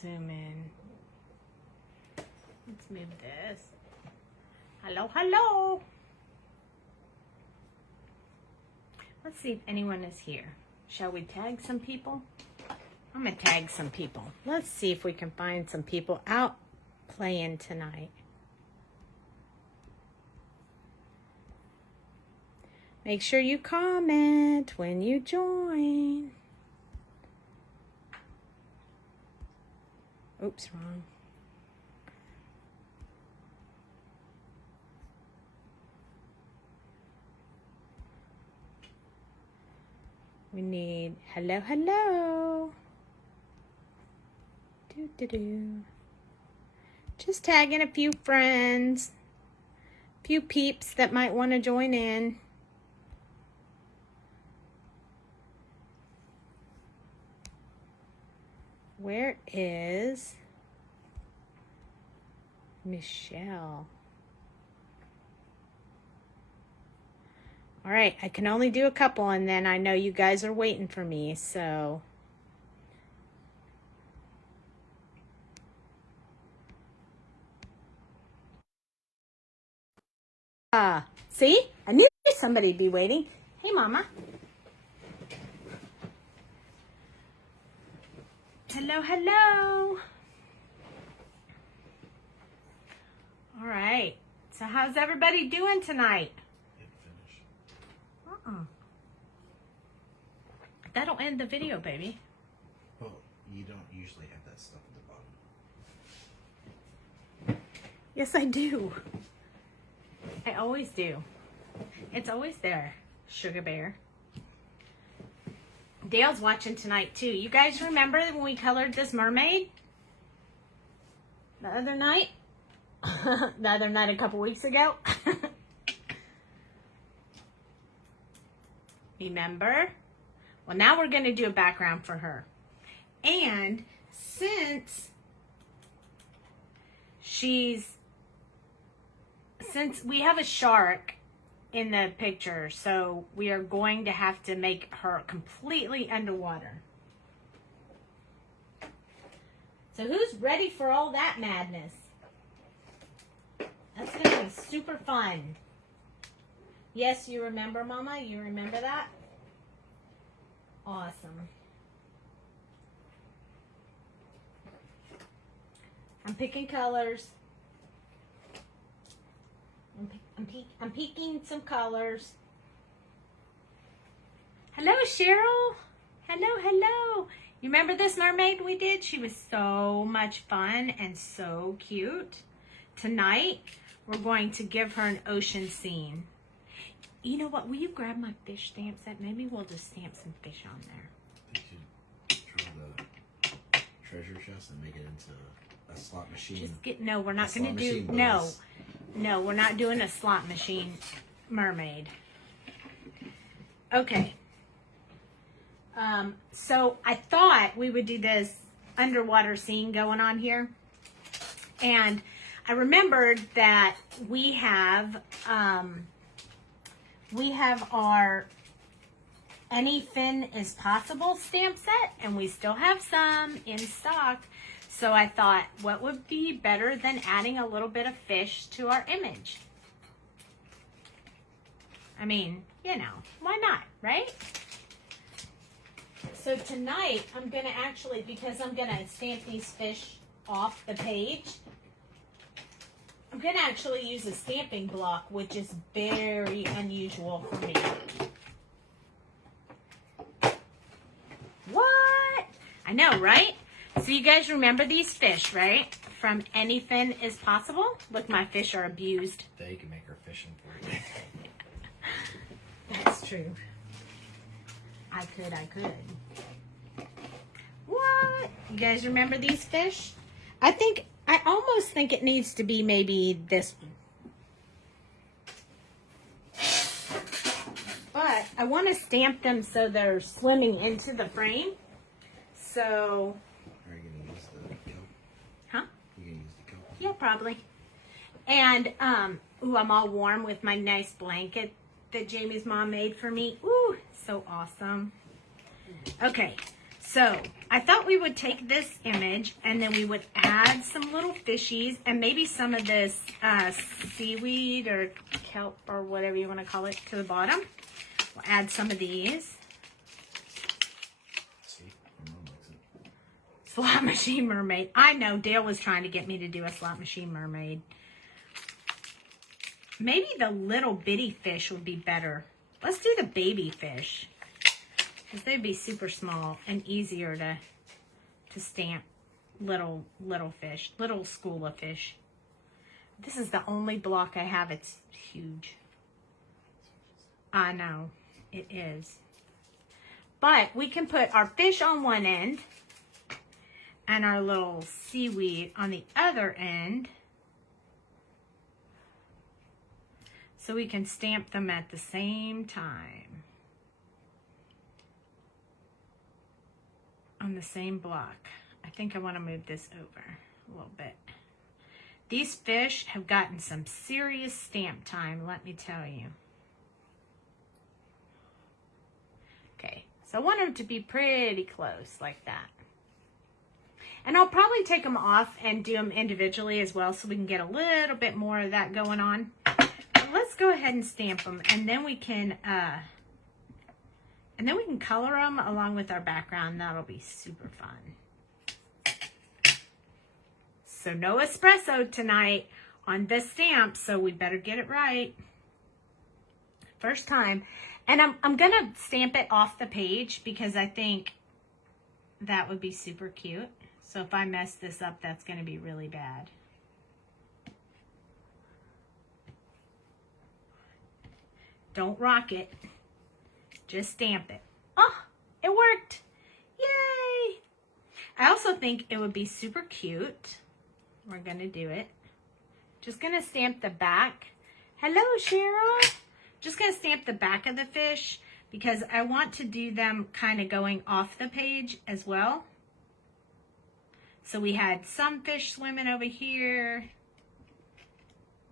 zoom in. Let's move this. Hello, hello. Let's see if anyone is here. Shall we tag some people? I'm gonna tag some people. Let's see if we can find some people out playing tonight. Make sure you comment when you join. Oops, wrong. We need hello, hello. Do. Just tagging a few friends, a few peeps that might want to join in. Where is Michelle? All right, I can only do a couple, and then I know you guys are waiting for me, so. See? I knew somebody'd be waiting. Hey, Mama. Hello, hello. All right. So how's everybody doing tonight? That'll end the video, baby. Well, you don't usually have that stuff at the bottom. Yes, I do. I always do. It's always there, Sugar Bear. Dale's watching tonight, too. You guys remember when we colored this mermaid? The other night? The other night a couple weeks ago? Remember? Well, now we're going to do a background for her. And since we have a shark in the picture, so we are going to have to make her completely underwater. So who's ready for all that madness? That's going to be super fun. Yes, you remember, Mama? You remember that? Awesome. I'm picking colors. I'm picking some colors. Hello, Cheryl. Hello, hello. You remember this mermaid we did? She was so much fun and so cute. Tonight, we're going to give her an ocean scene. You know what? Will you grab my fish stamp set? Maybe we'll just stamp some fish on there. You should draw the treasure chest and make it into a slot machine. No, we're not going to do. No, we're not doing a slot machine mermaid. Okay. So I thought we would do this underwater scene going on here, and I remembered that we have our AnyFin is Possible stamp set, and we still have some in stock. So I thought, what would be better than adding a little bit of fish to our image? I mean, you know, why not, right? So tonight, I'm going to actually, because I'm going to stamp these fish off the page, I'm going to actually use a stamping block, which is very unusual for me. What? I know, right? So you guys remember these fish, right? From AnyFin is Possible? Look, my fish are abused. They can make her fishing for you. That's true. I could. What? You guys remember these fish? I almost think it needs to be maybe this one. But I want to stamp them so they're swimming into the frame. So... Are you going to use the kelp? Huh? You going to use the kelp? Yeah, probably. And, ooh, I'm all warm with my nice blanket that Jamie's mom made for me. Ooh, so awesome. Okay, so I I thought we would take this image and then we would add some little fishies and maybe some of this seaweed or kelp or whatever you want to call it to the bottom. We'll add some of these. See, my mom likes it. Slot machine mermaid. I know Dale was trying to get me to do a slot machine mermaid. Maybe the little bitty fish would be better. Let's do the baby fish. Because they'd be super small and easier to stamp little fish, little school of fish. This is the only block I have. It's huge. I know, it is. But we can put our fish on one end and our little seaweed on the other end. So we can stamp them at the same time. On the same block. I think I want to move this over a little bit. These fish have gotten some serious stamp time, let me tell you. Okay, so I want them to be pretty close like that. And I'll probably take them off and do them individually as well so we can get a little bit more of that going on. But let's go ahead and stamp them and then we can color them along with our background. That'll be super fun. So no espresso tonight on this stamp, so we better get it right. First time. And I'm going to stamp it off the page because I think that would be super cute. So if I mess this up, that's going to be really bad. Don't rock it. Just stamp it. Oh, it worked. Yay. I also think it would be super cute. We're going to do it. Just going to stamp the back. Hello, Cheryl. Just going to stamp the back of the fish because I want to do them kind of going off the page as well. So we had some fish swimming over here.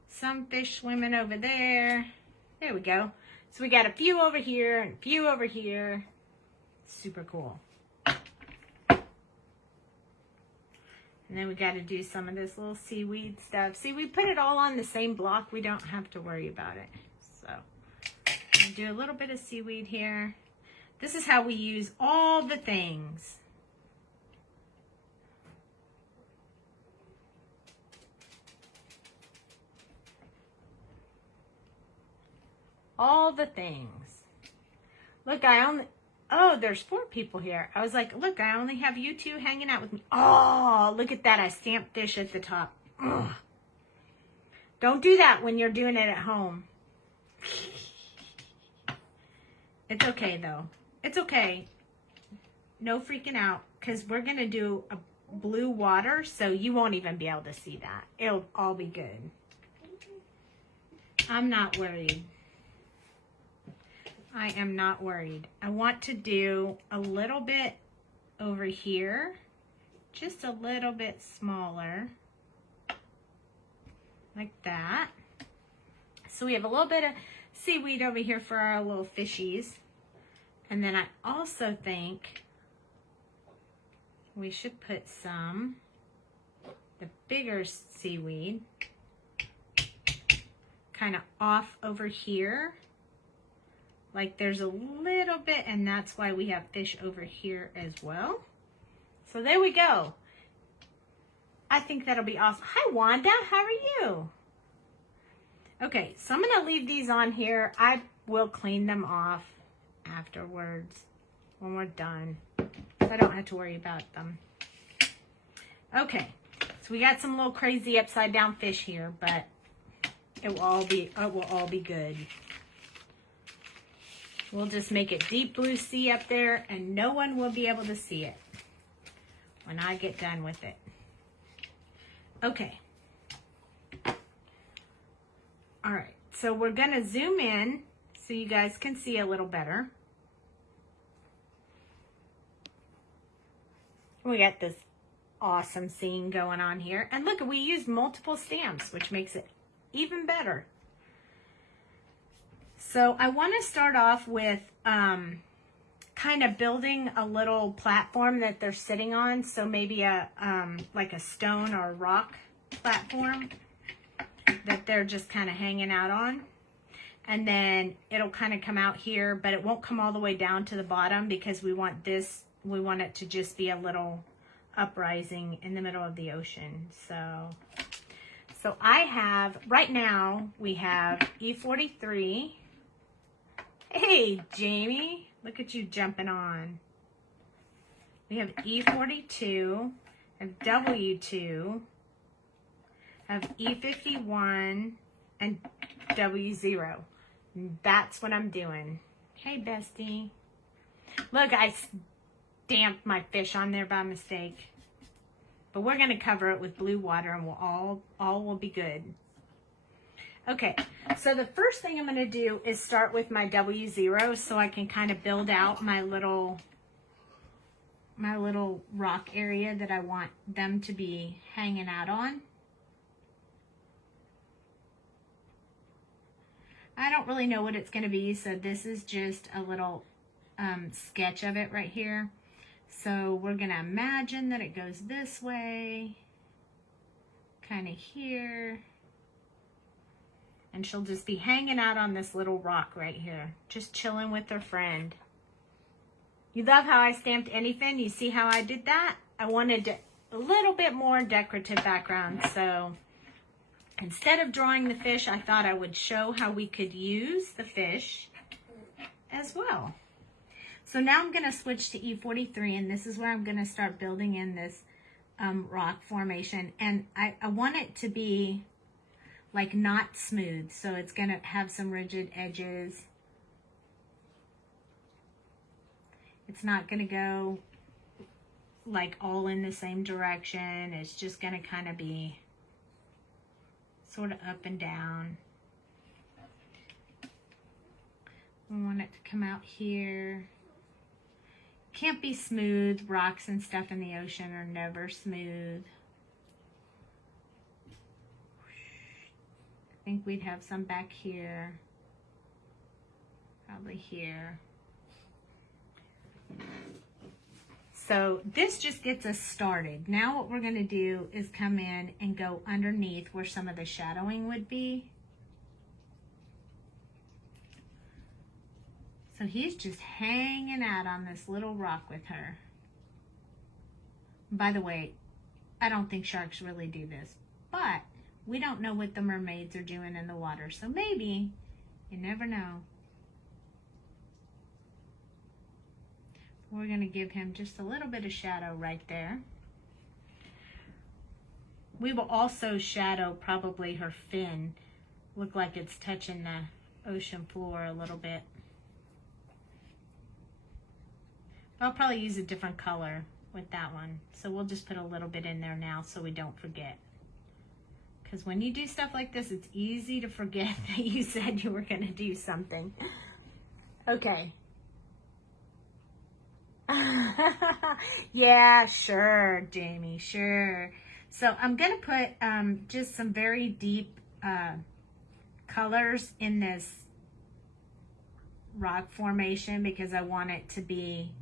Some fish swimming over there. There we go. So we got a few over here and a few over here. Super cool. And then we got to do some of this little seaweed stuff. See, we put it all on the same block. We don't have to worry about it. So, I'll do a little bit of seaweed here. This is how we use all the things. All the things. Look, oh, there's 4 people here. I was like, look, I only have you 2 hanging out with me. Oh, look at that. I stamped fish at the top. Ugh. Don't do that when you're doing it at home. It's okay, though. It's okay. No freaking out, because we're going to do a blue water, so you won't even be able to see that. It'll all be good. I'm not worried. I am not worried. I want to do a little bit over here, just a little bit smaller, like that. So we have a little bit of seaweed over here for our little fishies. And then I also think we should put the bigger seaweed kind of off over here. Like there's a little bit, and that's why we have fish over here as well. So there we go. I think that'll be awesome. Hi, Wanda. How are you? Okay, so I'm going to leave these on here. I will clean them off afterwards when we're done. So I don't have to worry about them. Okay, so we got some little crazy upside down fish here, but it will all be good. We'll just make it deep blue sea up there, and no one will be able to see it when I get done with it. Okay. All right, so we're going to zoom in so you guys can see a little better. We got this awesome scene going on here. And look, we used multiple stamps, which makes it even better. So I want to start off with kind of building a little platform that they're sitting on. So maybe a like a stone or rock platform that they're just kind of hanging out on. And then it'll kind of come out here, but it won't come all the way down to the bottom because we want it to just be a little uprising in the middle of the ocean. So I have, right now, we have E43. Hey, Jamie, look at you jumping on. We have E42, have W2, have E51, and W0. That's what I'm doing. Hey, bestie. Look, I stamped my fish on there by mistake. But we're going to cover it with blue water and we'll all will be good. Okay, so the first thing I'm going to do is start with my W0 so I can kind of build out my little rock area that I want them to be hanging out on. I don't really know what it's going to be, so this is just a little sketch of it right here. So we're going to imagine that it goes this way, kind of here, and she'll just be hanging out on this little rock right here, just chilling with her friend. You love how I stamped AnyFin? You see how I did that? I wanted a little bit more decorative background, so instead of drawing the fish, I thought I would show how we could use the fish as well. So now I'm going to switch to E43, and this is where I'm going to start building in this rock formation. And I want it to be like not smooth, so it's going to have some rigid edges. It's not going to go like all in the same direction. It's just going to kind of be sort of up and down. We want it to come out here. Can't be smooth. Rocks and stuff in the ocean are never smooth. I think we'd have some back here. Probably here. So this just gets us started. Now what we're going to do is come in and go underneath where some of the shadowing would be. So he's just hanging out on this little rock with her. By the way, I don't think sharks really do this, but we don't know what the mermaids are doing in the water. So maybe, you never know. We're going to give him just a little bit of shadow right there. We will also shadow probably her fin. Look like it's touching the ocean floor a little bit. I'll probably use a different color with that one. So we'll just put a little bit in there now so we don't forget. Because when you do stuff like this, it's easy to forget that you said you were going to do something. Okay. Yeah, sure, Jamie, sure. So I'm going to put just some very deep colors in this rock formation because I want it to be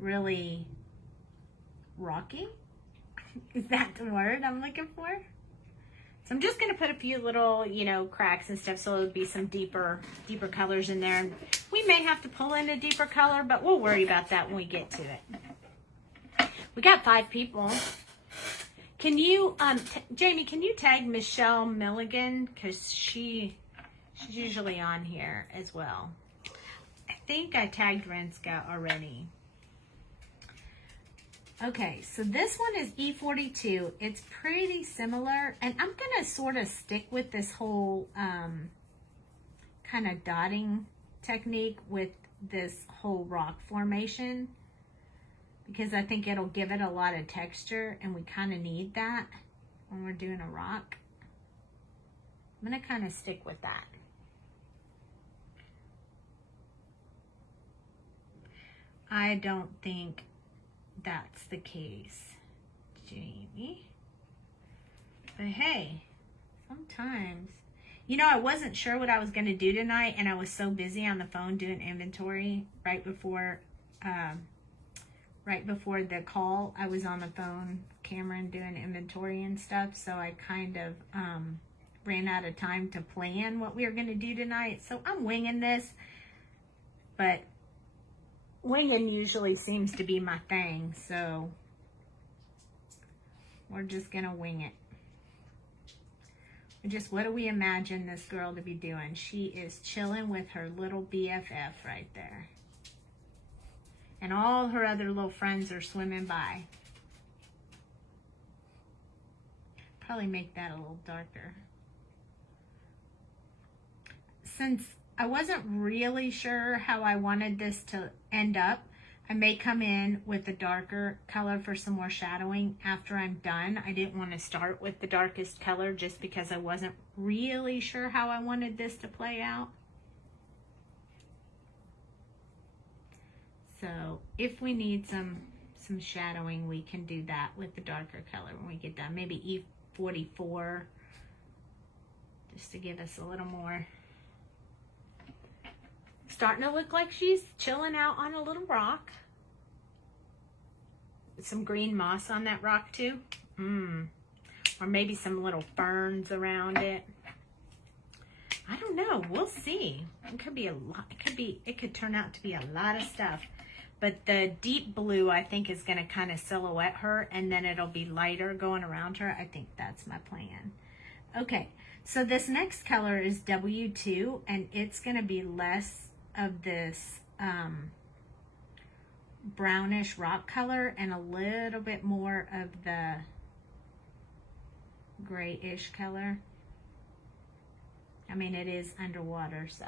really rocky. Is that the word I'm looking for? So I'm just going to put a few little, cracks and stuff so it'll be some deeper colors in there. And we may have to pull in a deeper color, but we'll worry about that when we get to it. We got 5 people. Can you, Jamie, can you tag Michelle Milligan? Because she's usually on here as well. I think I tagged Renska already. Okay, so this one is E42. It's pretty similar, and I'm going to sort of stick with this whole kind of dotting technique with this whole rock formation because I think it'll give it a lot of texture, and we kind of need that when we're doing a rock. I'm going to kind of stick with that. I don't think that's the case, Jamie. But hey, sometimes, I wasn't sure what I was going to do tonight, and I was so busy on the phone doing inventory right before right before the call, I was on the phone, Cameron, doing inventory and stuff, so I kind of ran out of time to plan what we were going to do tonight. So I'm winging this, but winging usually seems to be my thing, so we're just going to wing it. Just what do we imagine this girl to be doing? She is chilling with her little BFF right there. And all her other little friends are swimming by. Probably make that a little darker. Since I wasn't really sure how I wanted this to end up, I may come in with a darker color for some more shadowing after I'm done. I didn't want to start with the darkest color just because I wasn't really sure how I wanted this to play out. So if we need some shadowing, we can do that with the darker color when we get done. Maybe E44, just to give us a little more. Starting to look like she's chilling out on a little rock. With some green moss on that rock too. Or maybe some little ferns around it. I don't know. We'll see. It could be a lot. It could turn out to be a lot of stuff. But the deep blue, I think, is going to kind of silhouette her, and then it'll be lighter going around her. I think that's my plan. Okay, so this next color is W2, and it's going to be less of this brownish rock color and a little bit more of the grayish color. I mean, it is underwater, so,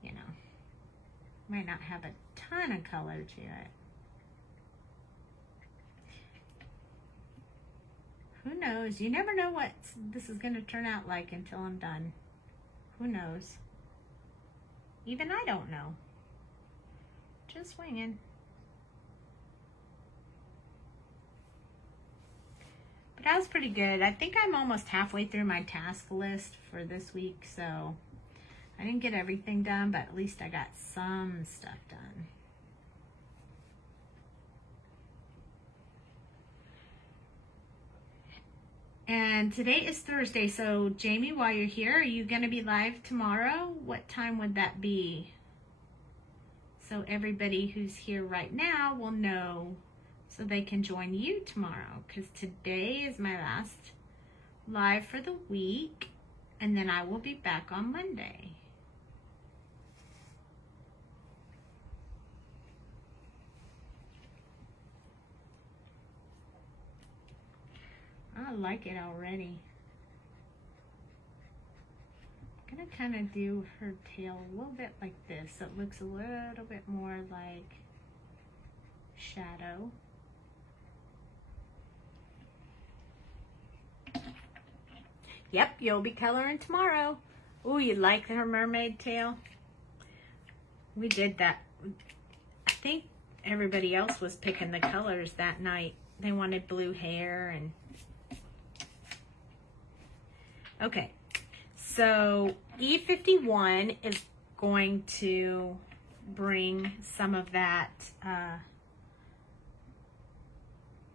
you know. Might not have a ton of color to it. Who knows? You never know what this is going to turn out like until I'm done. Who knows? Even I don't know. Just winging. But that was pretty good. I think I'm almost halfway through my task list for this week, so I didn't get everything done, but at least I got some stuff done. And today is Thursday, so Jamie, while you're here, are you going to be live tomorrow? What time would that be? So everybody who's here right now will know so they can join you tomorrow, because today is my last live for the week, and then I will be back on Monday. I like it already. I'm gonna kind of do her tail a little bit like this, so it looks a little bit more like shadow. Yep, you'll be coloring tomorrow. Ooh, you like her mermaid tail? We did that. I think everybody else was picking the colors that night. They wanted blue hair and... Okay, so E51 is going to bring some of that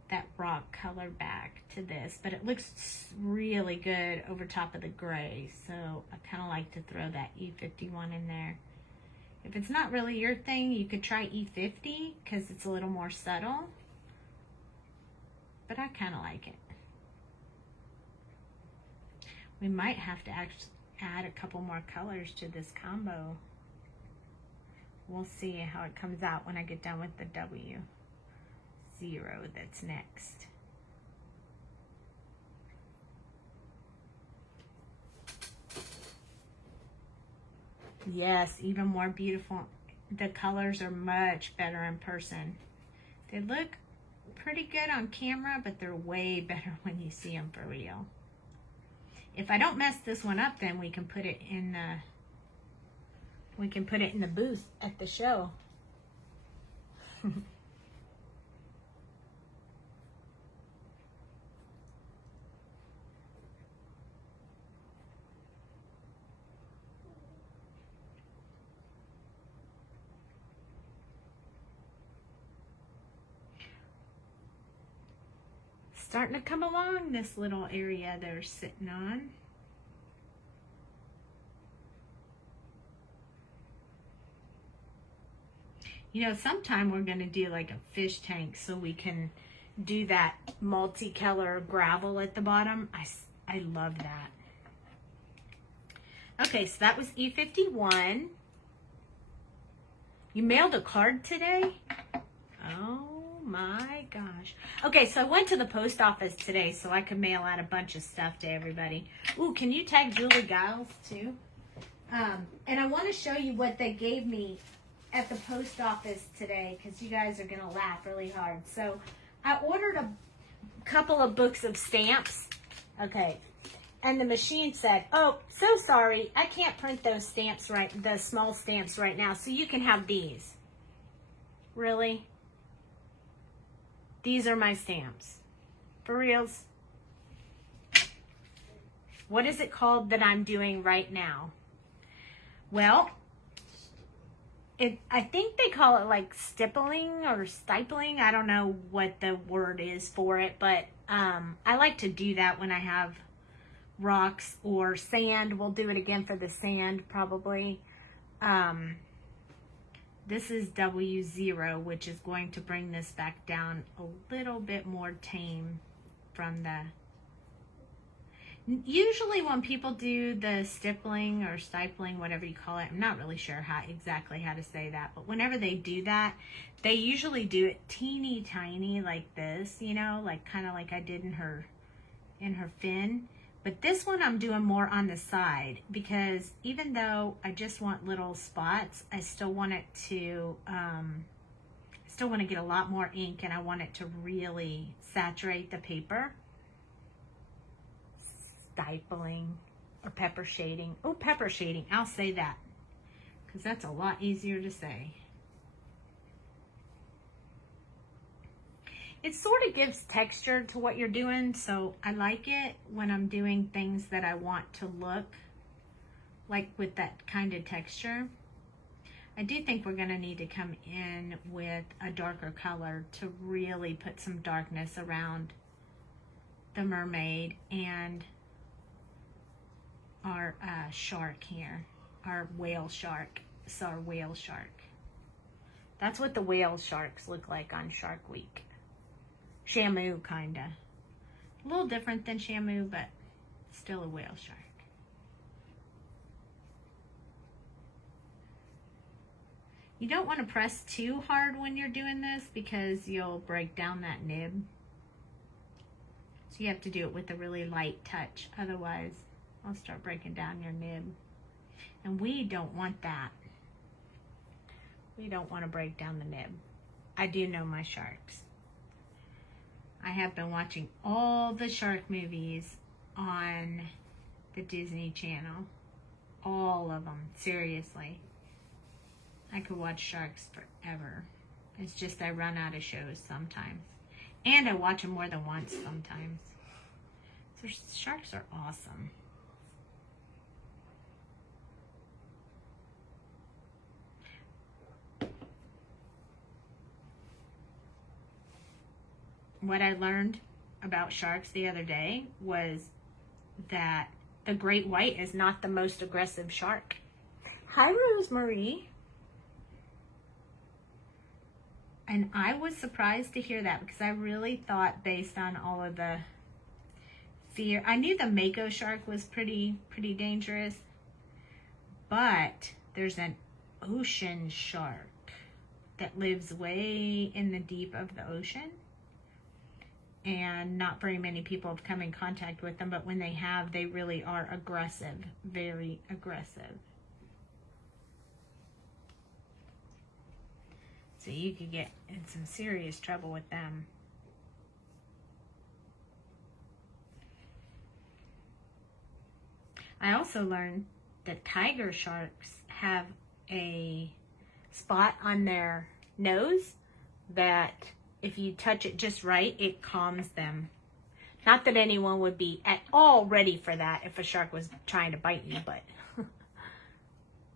that rock color back to this, but it looks really good over top of the gray, so I kind of like to throw that E51 in there. If it's not really your thing, you could try E50 because it's a little more subtle, but I kind of like it. We might have to actually add a couple more colors to this combo. We'll see how it comes out when I get done with the W0 that's next. Yes, even more beautiful. The colors are much better in person. They look pretty good on camera, but they're way better when you see them for real. If I don't mess this one up, then we can put it in the booth at the show. starting to come along this little area they're sitting on. You know, sometime we're going to do like a fish tank so we can do that multicolor gravel at the bottom. I love that. Okay, so that was E51. You mailed a card today? Oh my gosh. Okay, so I went to the post office today so I could mail out a bunch of stuff to everybody. Ooh, can you tag Julie Giles too? And I want to show you what they gave me at the post office today because you guys are going to laugh really hard. So I ordered a couple of books of stamps. Okay. And the machine said, oh, so sorry. I can't print those stamps right, the small stamps right now. So you can have these. Really? These are my stamps. For reals. What is it called that I'm doing right now? Well, I think they call it like stippling or stipling. I don't know what the word is for it, but I like to do that when I have rocks or sand. We'll do it again for the sand probably. This is W0, which is going to bring this back down a little bit more tame from the... Usually when people do the stippling or stipling, whatever you call it, I'm not really sure exactly how to say that, but whenever they do that, they usually do it teeny tiny like this, you know, like kind of like I did in her fin. But this one I'm doing more on the side because even though I just want little spots, I still want it to, still want to get a lot more ink and I want it to really saturate the paper. Stippling or pepper shading. Oh, pepper shading. I'll say that because that's a lot easier to say. It sort of gives texture to what you're doing, so I like it when I'm doing things that I want to look like with that kind of texture. I do think we're going to need to come in with a darker color to really put some darkness around the mermaid and our shark here, our whale shark. It's our whale shark. That's what the whale sharks look like on Shark Week. Shamu, kinda. A little different than Shamu, but still a whale shark. You don't want to press too hard when you're doing this because you'll break down that nib. So you have to do it with a really light touch. Otherwise, I'll start breaking down your nib. And we don't want that. We don't want to break down the nib. I do know my sharks. I have been watching all the shark movies on the Disney Channel. All of them, seriously. I could watch sharks forever. It's just I run out of shows sometimes. And I watch them more than once sometimes. So sharks are awesome. What I learned about sharks the other day was that the great white is not the most aggressive shark. Hi, Rosemary. And I was surprised to hear that because I really thought based on all of the fear, I knew the mako shark was pretty dangerous, but there's an ocean shark that lives way in the deep of the ocean. And not very many people have come in contact with them, but when they have, they really are aggressive, very aggressive. So you could get in some serious trouble with them. I also learned that tiger sharks have a spot on their nose that if you touch it just right, it calms them. Not that anyone would be at all ready for that if a shark was trying to bite you, but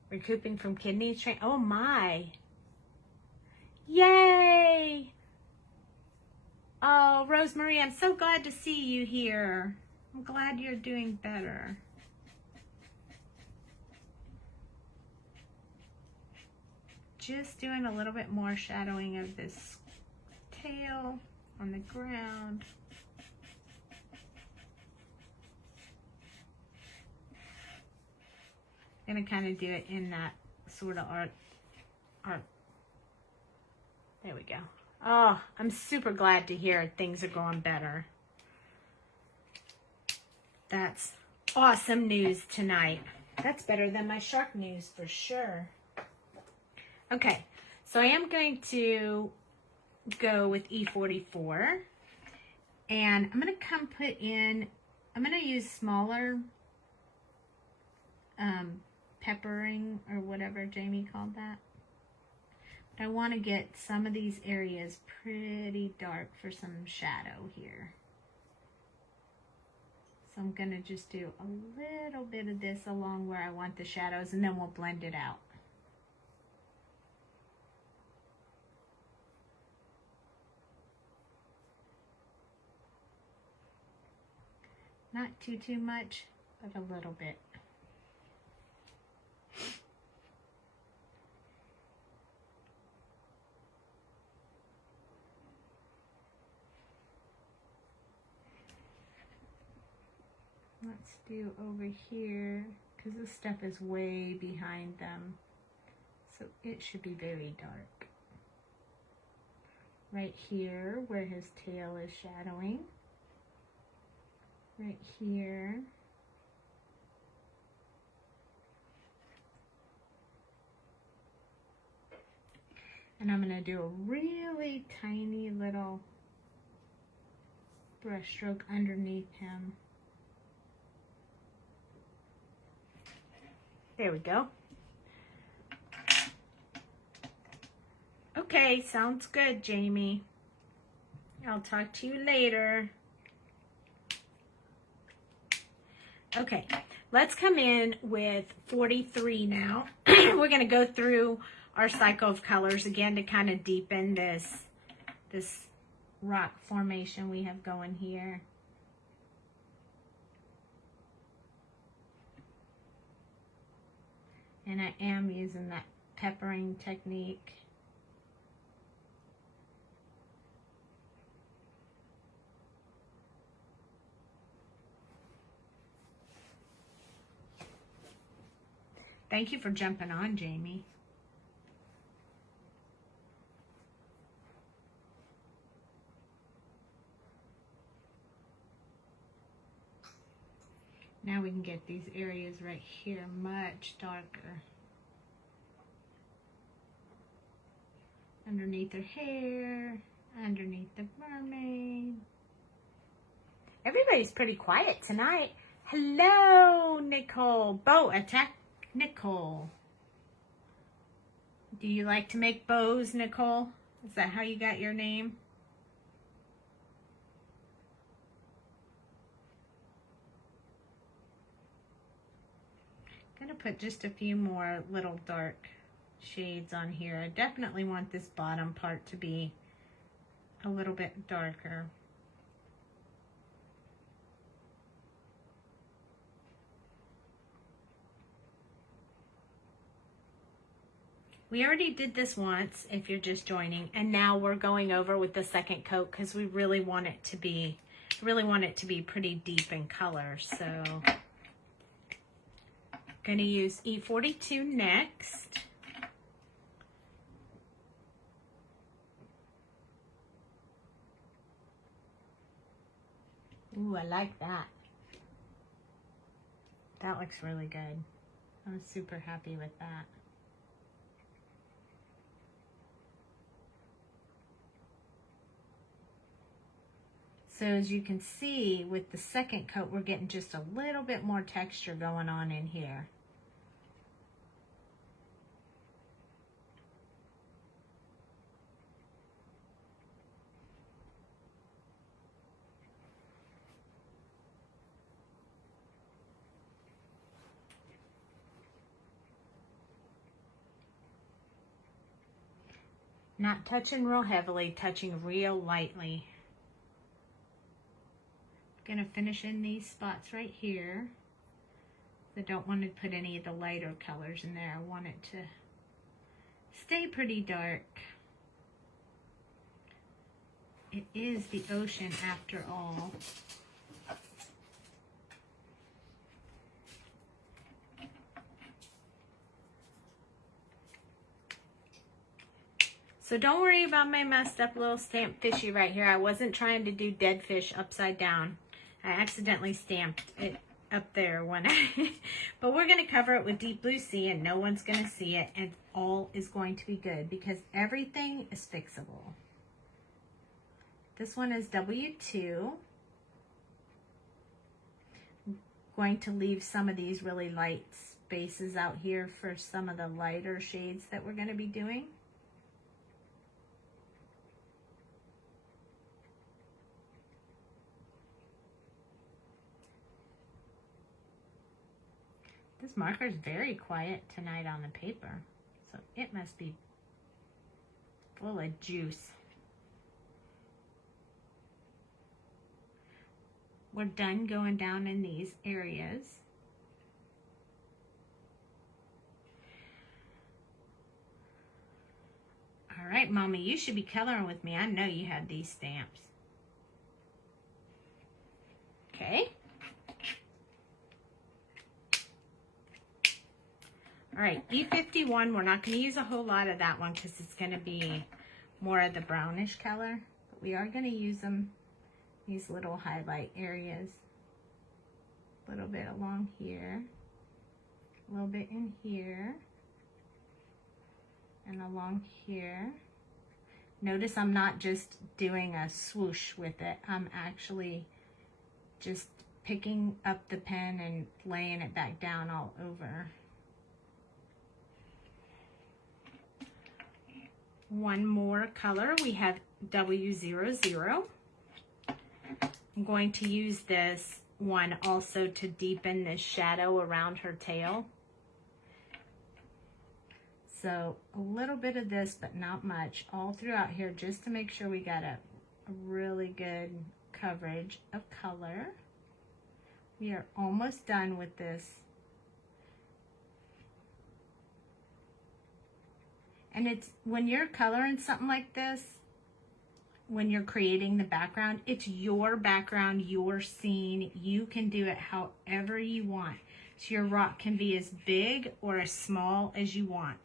recouping from kidney strain. Oh my. Yay. Oh, Rosemary, I'm so glad to see you here. I'm glad you're doing better. Just doing a little bit more shadowing of this tail on the ground. I'm gonna kind of do it in that sort of art. There we go. Oh, I'm super glad to hear things are going better. That's awesome news tonight. That's better than my shark news for sure. Okay, so I am going to go with E44, and I'm going to come put in, I'm going to use smaller peppering or whatever Jamie called that. But I want to get some of these areas pretty dark for some shadow here. So I'm going to just do a little bit of this along where I want the shadows, and then we'll blend it out. Not too much, but a little bit. Let's do over here, because this stuff is way behind them, so it should be very dark. Right here, where his tail is shadowing. Right here. And I'm going to do a really tiny little brush stroke underneath him. There we go. Okay, sounds good, Jamie. I'll talk to you later. Okay, let's come in with 43 now. We're going to go through our cycle of colors again to kind of deepen this rock formation we have going here. And I am using that peppering technique. Thank you for jumping on, Jamie. Now we can get these areas right here much darker. Underneath her hair, underneath the mermaid. Everybody's pretty quiet tonight. Hello, Nicole. Bow attack, Nicole. Do you like to make bows, Nicole? Is that how you got your name? I'm gonna put just a few more little dark shades on here. I definitely want this bottom part to be a little bit darker. We already did this once if you're just joining, and now we're going over with the second coat because we really want it to be pretty deep in color. So going to use E42 next. Ooh, I like that. That looks really good. I'm super happy with that. So as you can see, with the second coat, we're getting just a little bit more texture going on in here. Not touching real heavily, touching real lightly. Gonna finish in these spots right here. I don't want to put any of the lighter colors in there. I want it to stay pretty dark. It is the ocean after all. So don't worry about my messed up little stamped fishy right here. I wasn't trying to do dead fish upside down. I accidentally stamped it up there when but we're going to cover it with deep blue sea and no one's going to see it, and all is going to be good because everything is fixable. This one is W2. I'm going to leave some of these really light spaces out here for some of the lighter shades that we're going to be doing. This marker is very quiet tonight on the paper, so it must be full of juice. We're done going down in these areas. All right, Mommy, you should be coloring with me. I know you had these stamps. Okay. All right, E51, we're not going to use a whole lot of that one because it's going to be more of the brownish color. But we are going to use them, these little highlight areas. A little bit along here, a little bit in here, and along here. Notice I'm not just doing a swoosh with it. I'm actually just picking up the pen and laying it back down all over. One more color, we have W00. I'm going to use this one also to deepen this shadow around her tail. So a little bit of this, but not much, all throughout here just to make sure we got a really good coverage of color. We are almost done with this. And it's when you're coloring something like this, when you're creating the background, it's your background, your scene. You can do it however you want. So your rock can be as big or as small as you want.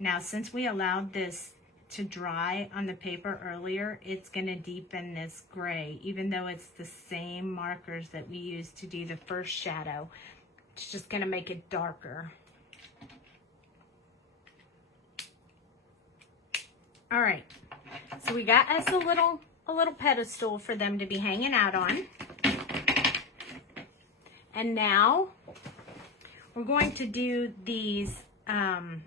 Now, since we allowed this to dry on the paper earlier, it's going to deepen this gray, even though it's the same markers that we used to do the first shadow. It's just going to make it darker. All right, so we got us a little pedestal for them to be hanging out on. And now we're going to do these, I'm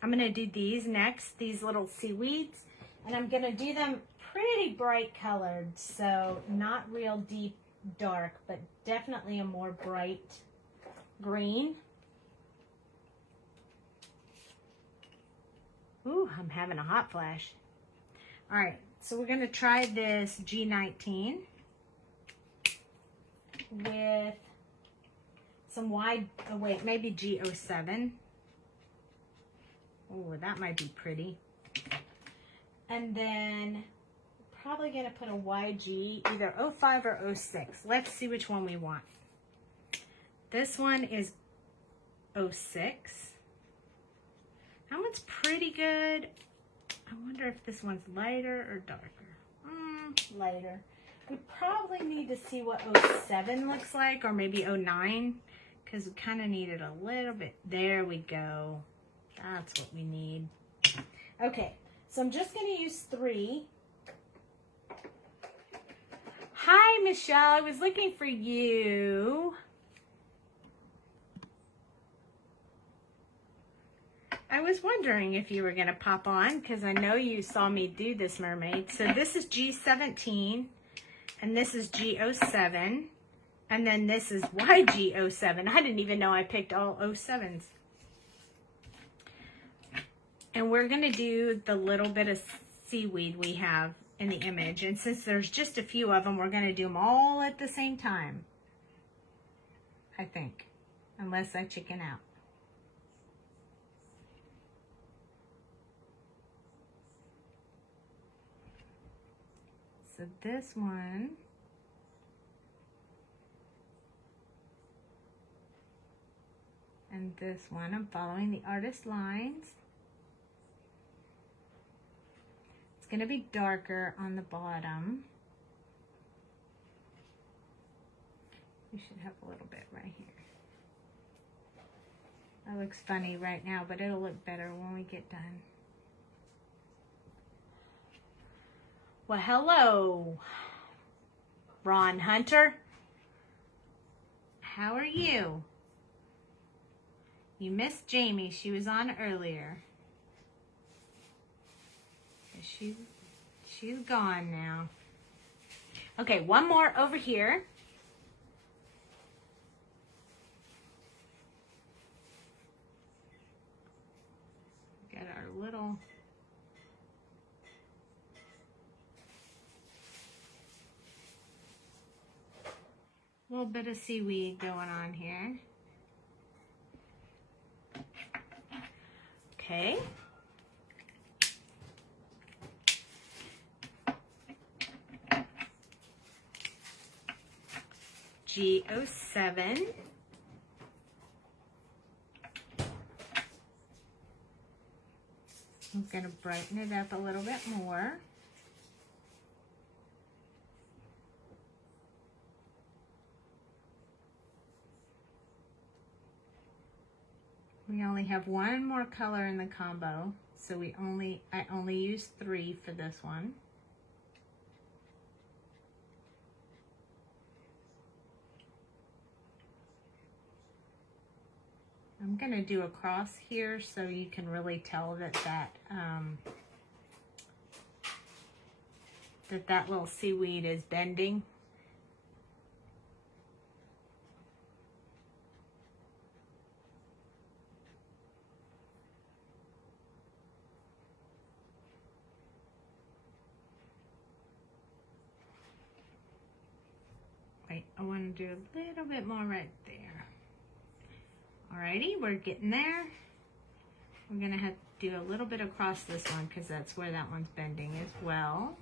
going to do these next, these little seaweeds, and I'm going to do them pretty bright colored, so not real deep dark, but definitely a more bright green. Ooh, I'm having a hot flash. All right, so we're going to try this G19 with some wide, oh wait, maybe G07. Oh, that might be pretty. And then probably going to put a YG, either 05 or 06. Let's see which one we want. This one is 06. That one's pretty good. I wonder if this one's lighter or darker. Lighter. We probably need to see what 07 looks like, or maybe 09, because we kind of need it a little bit. There we go. That's what we need. Okay, so I'm just going to use 3. Hi, Michelle. I was looking for you. I was wondering if you were going to pop on because I know you saw me do this mermaid. So this is G17 and this is G07 and then this is YG07. I didn't even know I picked all 07s. And we're going to do the little bit of seaweed we have in the image. And since there's just a few of them, we're going to do them all at the same time, I think, unless I chicken out. So this one, and this one, I'm following the artist lines. It's going to be darker on the bottom. You should have a little bit right here. That looks funny right now, but it'll look better when we get done. Well, hello, Ron Hunter. How are you? You missed Jamie. She was on earlier. She's gone now. Okay, one more over here. Got our little bit of seaweed going on here. Okay. G07. I'm going to brighten it up a little bit more. We only have one more color in the combo, so I only use 3 for this one. I'm going to do a cross here so you can really tell that little seaweed is bending. Wait, I want to do a little bit more right there. Alrighty, we're getting there. We're going to have to do a little bit across this one because that's where that one's bending as well.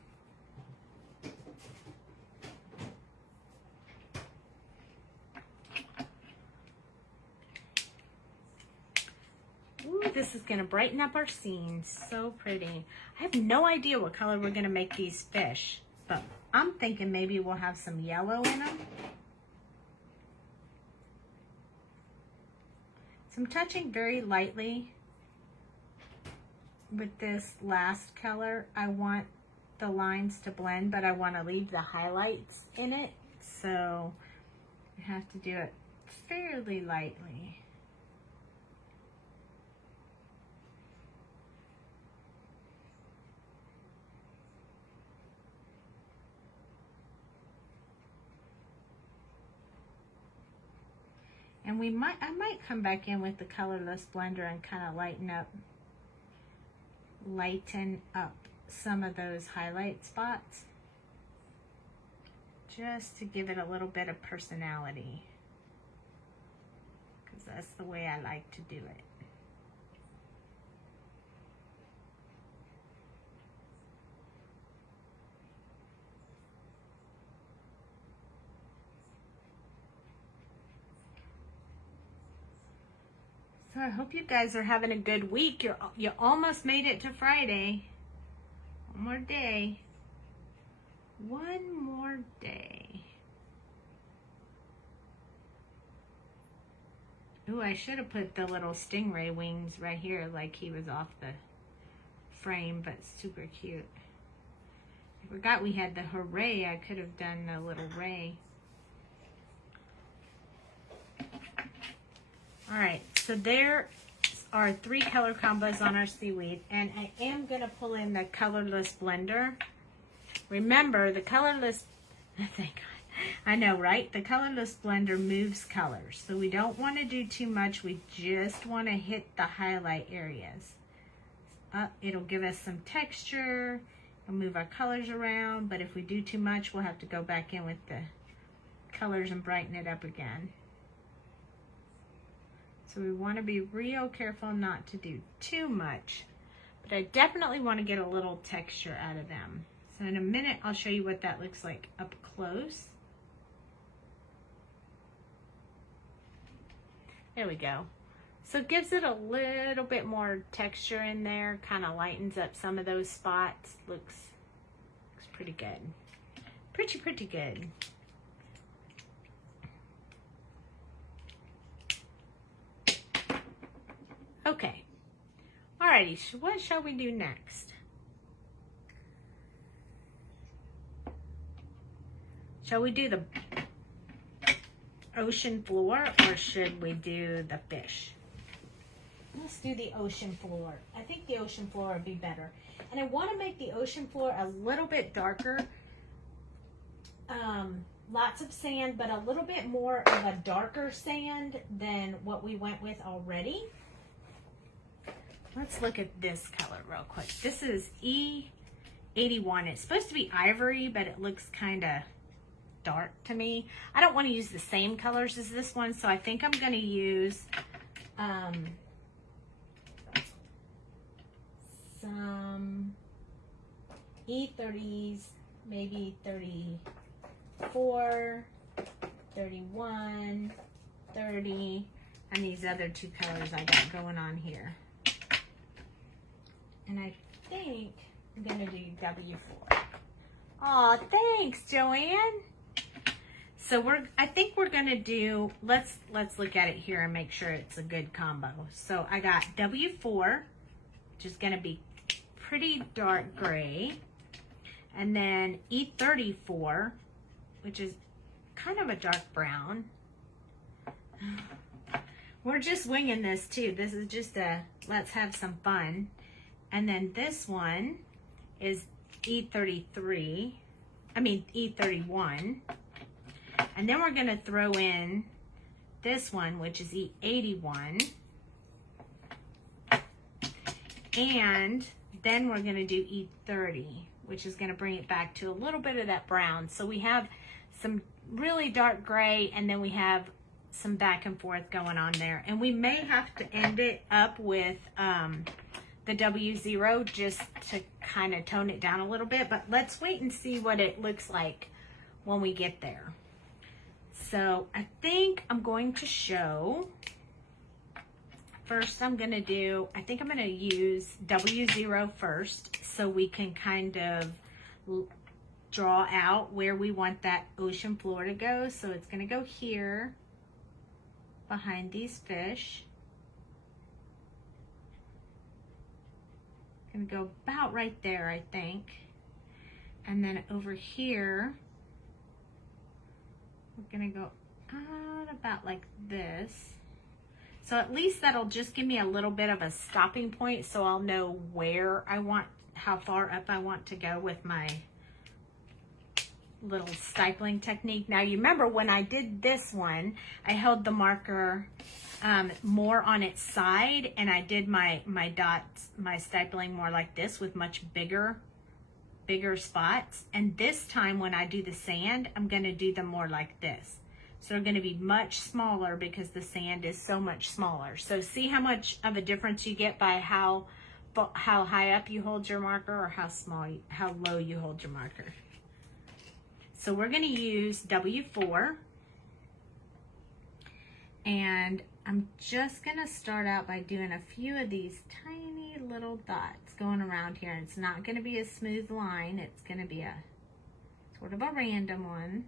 Ooh, this is going to brighten up our scene. So pretty. I have no idea what color we're going to make these fish, but I'm thinking maybe we'll have some yellow in them. I'm touching very lightly with this last color. I want the lines to blend, but I want to leave the highlights in it, so you have to do it fairly lightly. And I might come back in with the colorless blender and kind of lighten up some of those highlight spots, just to give it a little bit of personality, because that's the way I like to do it. So I hope you guys are having a good week. You almost made it to Friday. One more day. One more day. Ooh, I should have put the little stingray wings right here like he was off the frame, but super cute. I forgot we had the hooray. I could have done the little ray. All right, so there are 3 color combos on our seaweed, and I am going to pull in the colorless blender. Remember, the colorless, thank God, I know, right? The colorless blender moves colors, so we don't want to do too much. We just want to hit the highlight areas. It'll give us some texture, We'll move our colors around, but if we do too much, we'll have to go back in with the colors and brighten it up again. So we want to be real careful not to do too much, but I definitely want to get a little texture out of them. So in a minute, I'll show you what that looks like up close. There we go. So it gives it a little bit more texture in there, kind of lightens up some of those spots. Looks pretty good. Pretty good. Okay. Alrighty, so what shall we do next? Shall we do the ocean floor or should we do the fish? Let's do the ocean floor. I think the ocean floor would be better. And I want to make the ocean floor a little bit darker. Lots of sand, but a little bit more of a darker sand than what we went with already. Let's look at this color real quick. This is E81. It's supposed to be ivory, but it looks kind of dark to me. I don't want to use the same colors as this one, so I think I'm going to use some E30s, maybe 34, 31, 30, and these other two colors I got going on here. And I think I'm going to do W4. Aw, thanks, Joanne. So I think we're going to do, let's look at it here and make sure it's a good combo. So I got W4, which is going to be pretty dark gray. And then E34, which is kind of a dark brown. We're just winging this too. This is just a, let's have some fun. And then this one is E31. And then we're going to throw in this one, which is E81. And then we're going to do E30, which is going to bring it back to a little bit of that brown. So we have some really dark gray, and then we have some back and forth going on there. And we may have to end it up with the W0 just to kind of tone it down a little bit, but let's wait and see what it looks like when we get there. So I think I'm going to show, first I'm going to do, I think I'm going to use W0 first so we can kind of draw out where we want that ocean floor to go. So it's going to go here behind these fish. Going to go about right there, I think. And then over here, we're going to go out about like this. So at least that'll just give me a little bit of a stopping point so I'll know where I want, how far up I want to go with my little stippling technique. Now you remember when I did this one, I held the marker more on its side, and I did my dots, my stippling more like this with much bigger spots. And this time when I do the sand, I'm going to do them more like this. So they're going to be much smaller because the sand is so much smaller. So see how much of a difference you get by how high up you hold your marker or how low you hold your marker. So we're going to use W4, and I'm just going to start out by doing a few of these tiny little dots going around here. And it's not going to be a smooth line. It's going to be a sort of a random one.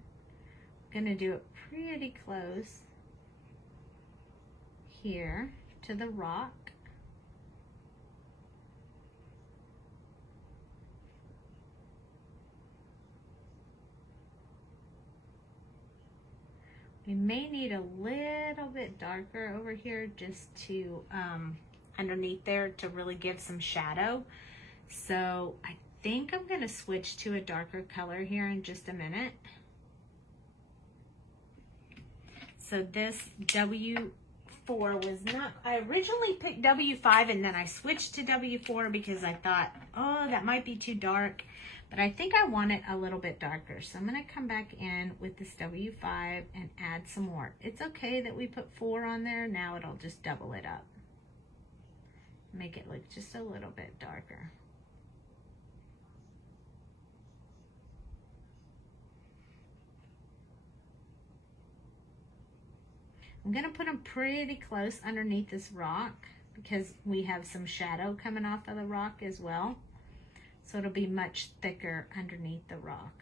I'm going to do it pretty close here to the rock. We may need a little bit darker over here just to underneath there to really give some shadow. So I think I'm going to switch to a darker color here in just a minute. So this W4 was not, I originally picked W5 and then I switched to W4 because I thought oh, that might be too dark, but I think I want it a little bit darker. So I'm gonna come back in with this W5 and add some more. It's okay that we put 4 on there. Now it'll just double it up. Make it look just a little bit darker. I'm gonna put them pretty close underneath this rock because we have some shadow coming off of the rock as well. So it'll be much thicker underneath the rock.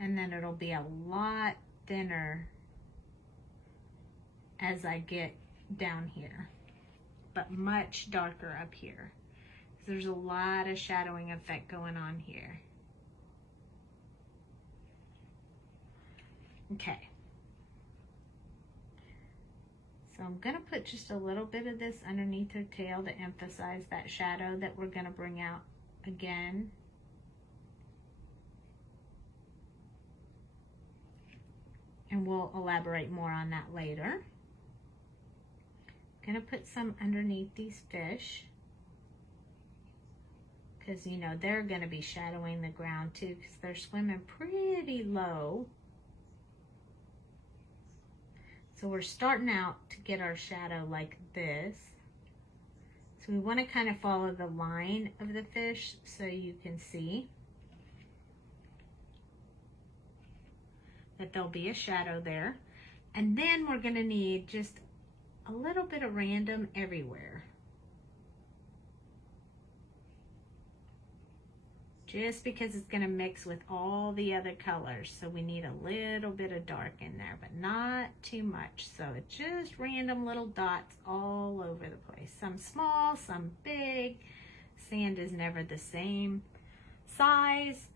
And then it'll be a lot thinner as I get down here, but much darker up here. So there's a lot of shadowing effect going on here. Okay. So I'm gonna put just a little bit of this underneath her tail to emphasize that shadow that we're gonna bring out again. And we'll elaborate more on that later. I'm gonna put some underneath these fish because you know they're gonna be shadowing the ground too because they're swimming pretty low. So we're starting out to get our shadow like this. So we want to kind of follow the line of the fish so you can see that there'll be a shadow there. And then we're going to need just a little bit of random everywhere. Just because it's going to mix with all the other colors. So we need a little bit of dark in there, but not too much. So it's just random little dots all over the place. Some small, some big. Sand is never the same size.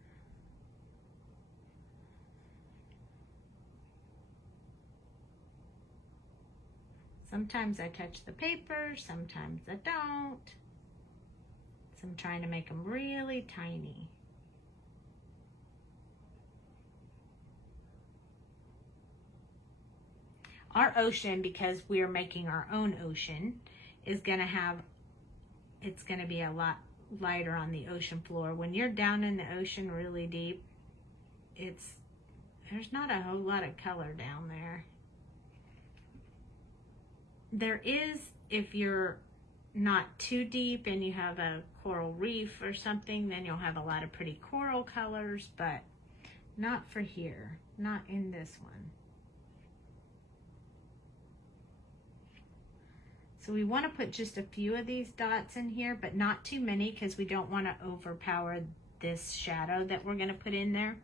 Sometimes I touch the paper, sometimes I don't. So I'm trying to make them really tiny. Our ocean, because we're making our own ocean, is gonna have, it's gonna be a lot lighter on the ocean floor. When you're down in the ocean really deep, there's not a whole lot of color down there. There is, if you're not too deep and you have a coral reef or something, then you'll have a lot of pretty coral colors, but not for here, not in this one. So we want to put just a few of these dots in here, but not too many because we don't want to overpower this shadow that we're going to put in there.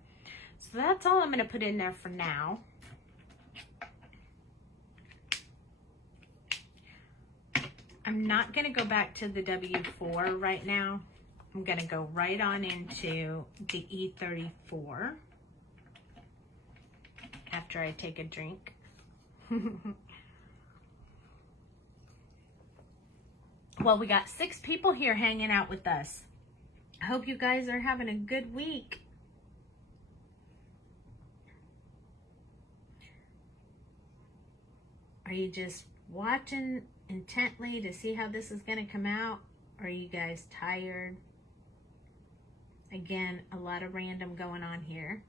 So that's all I'm going to put in there for now. I'm not going to go back to the W4 right now. I'm going to go right on into the E34 after I take a drink. Well, we got 6 people here hanging out with us. I hope you guys are having a good week. Are you just watching intently to see how this is going to come out? Or are you guys tired? Again, a lot of random going on here.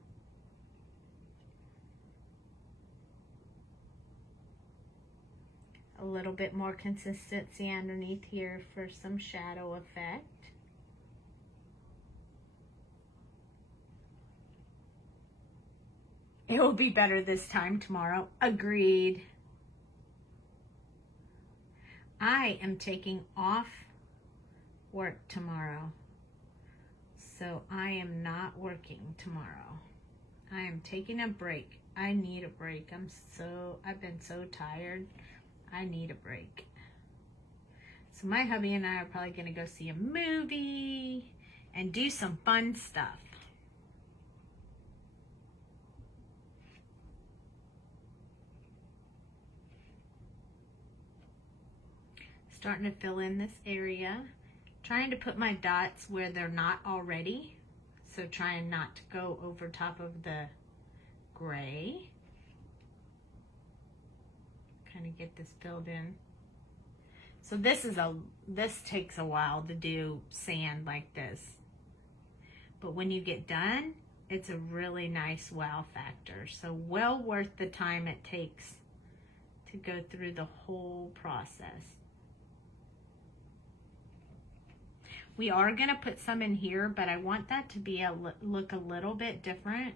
A little bit more consistency underneath here for some shadow effect. It will be better this time tomorrow. Agreed. I am taking off work tomorrow. So I am not working tomorrow. I am taking a break. I need a break. I've been so tired. I need a break. So my hubby and I are probably going to go see a movie and do some fun stuff. Starting to fill in this area. Trying to put my dots where they're not already. So trying not to go over top of the gray. Kind of get this filled in. So this takes a while to do sand like this. But when you get done, it's a really nice wow factor. So well worth the time it takes to go through the whole process. We are going to put some in here, but I want that to be look a little bit different.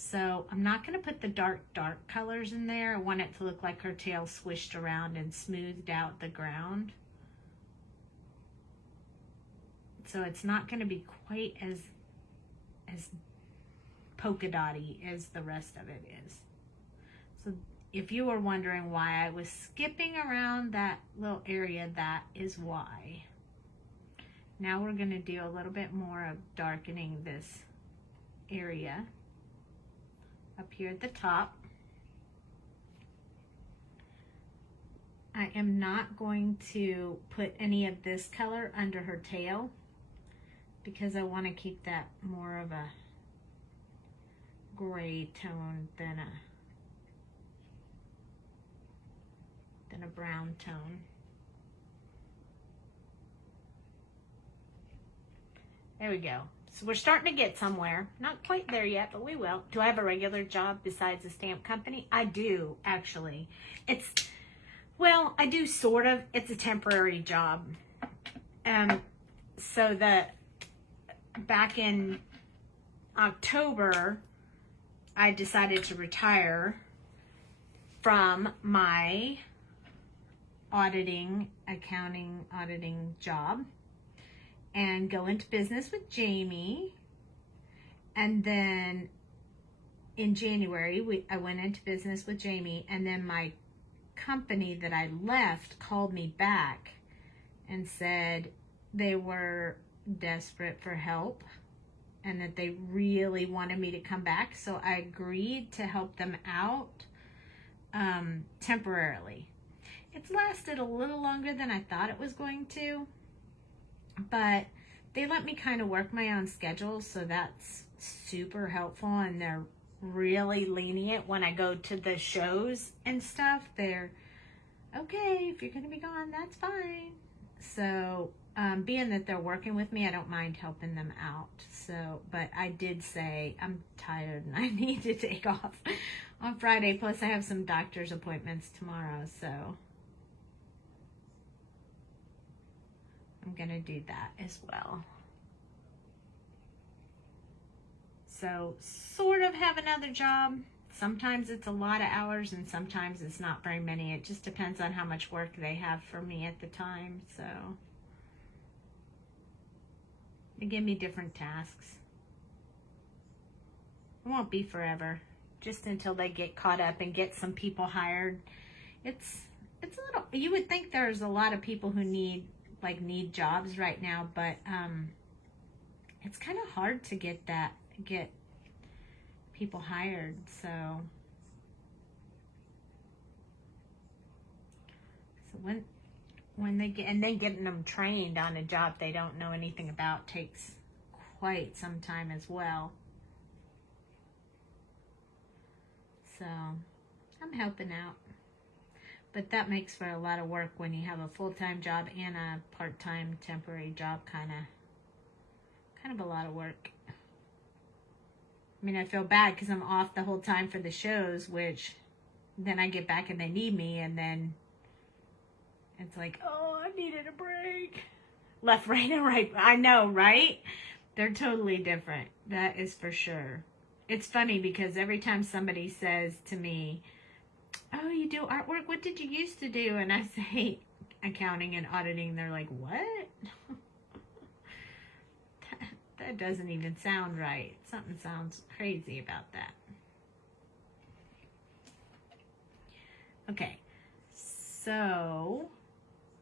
So I'm not going to put the dark colors in there. I want it to look like her tail swished around and smoothed out the ground. So it's not going to be quite as polka dotty as the rest of it is. So if you were wondering why I was skipping around that little area, that is why. Now we're going to do a little bit more of darkening this area up here at the top. I am not going to put any of this color under her tail because I want to keep that more of a gray tone than a brown tone. There we go. So we're starting to get somewhere. Not quite there yet, but we will. Do I have a regular job besides the stamp company? I do, actually. Well, I do sort of. It's a temporary job. So back in October, I decided to retire from my accounting auditing job and go into business with Jamie. And then in January, I went into business with Jamie, and then my company that I left called me back and said they were desperate for help and that they really wanted me to come back. So I agreed to help them out temporarily. It's lasted a little longer than I thought it was going to, but they let me kind of work my own schedule, so that's super helpful, and they're really lenient when I go to the shows and stuff. They're, okay, if you're going to be gone, that's fine. So being that they're working with me, I don't mind helping them out. So, but I did say I'm tired and I need to take off on Friday. Plus I have some doctor's appointments tomorrow, so I'm going to do that as well. So sort of have another job. Sometimes it's a lot of hours and sometimes it's not very many. It just depends on how much work they have for me at the time. So they give me different tasks. It won't be forever, just until they get caught up and get some people hired. It's a little, you would think there's a lot of people who need jobs right now, but it's kind of hard to get people hired. So when they get, and then getting them trained on a job they don't know anything about takes quite some time as well. So I'm helping out, but that makes for a lot of work when you have a full-time job and a part-time temporary job. Kind of a lot of work. I mean, I feel bad because I'm off the whole time for the shows, which then I get back and they need me, and then it's like, oh, I needed a break. Left, right, and right. I know, right? They're totally different. That is for sure. It's funny because every time somebody says to me, oh, you do artwork? What did you used to do? And I say accounting and auditing. They're like, what? That doesn't even sound right. Something sounds crazy about that. Okay, so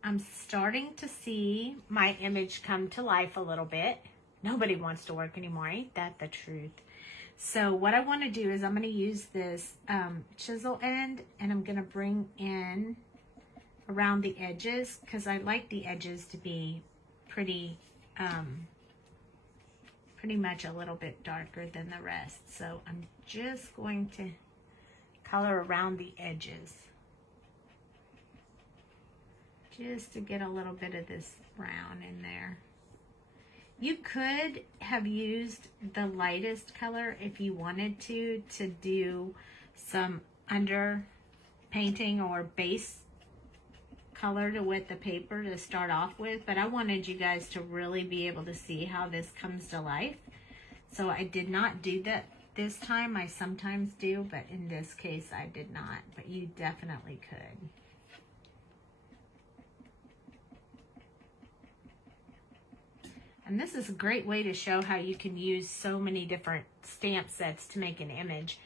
I'm starting to see my image come to life a little bit. Nobody wants to work anymore, ain't that the truth? So what I want to do is I'm going to use this chisel end, and I'm going to bring in around the edges because I like the edges to be pretty much a little bit darker than the rest. So I'm just going to color around the edges just to get a little bit of this brown in there. You could have used the lightest color if you wanted to do some under painting or base color to with the paper to start off with, but I wanted you guys to really be able to see how this comes to life. So I did not do that this time. I sometimes do, but in this case I did not, but you definitely could. And this is a great way to show how you can use so many different stamp sets to make an image.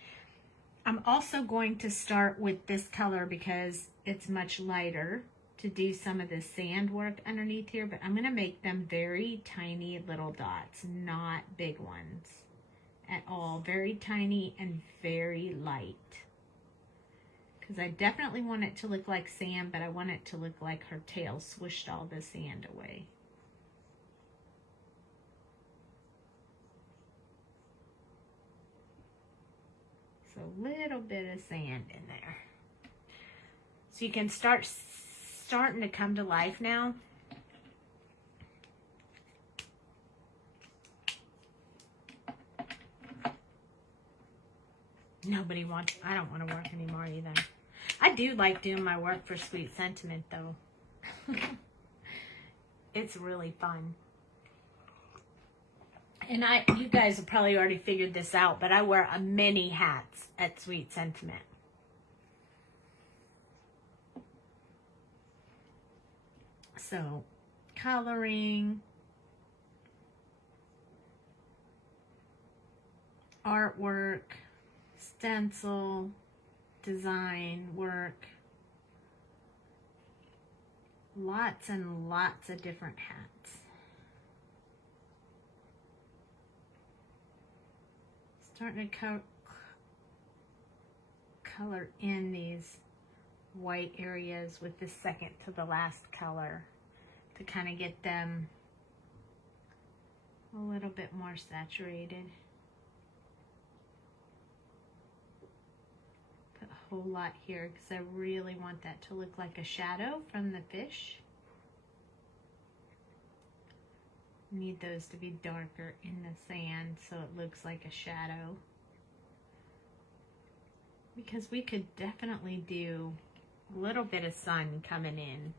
I'm also going to start with this color because it's much lighter to do some of the sand work underneath here, but I'm going to make them very tiny little dots, not big ones at all. Very tiny and very light. Because I definitely want it to look like sand, but I want it to look like her tail swished all the sand away. So a little bit of sand in there. So you can starting to come to life now. Nobody wants, I don't want to work anymore either. I do like doing my work for Sweet Sentiment though. It's really fun. And you guys have probably already figured this out, but I wear many hats at Sweet Sentiment. So, coloring, artwork, stencil, design work, lots and lots of different hats. Starting to color in these white areas with the second to the last color to kind of get them a little bit more saturated. Put a whole lot here because I really want that to look like a shadow from the fish. Need those to be darker in the sand so it looks like a shadow. Because we could definitely do a little bit of sun coming in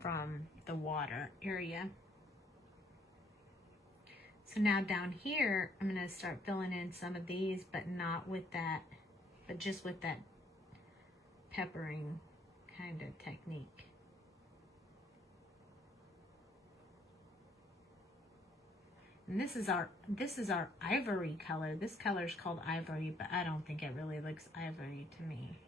from the water area. So now down here, I'm going to start filling in some of these, but not with that, but just with that peppering kind of technique. And this is our ivory color. This color is called ivory, but I don't think it really looks ivory to me.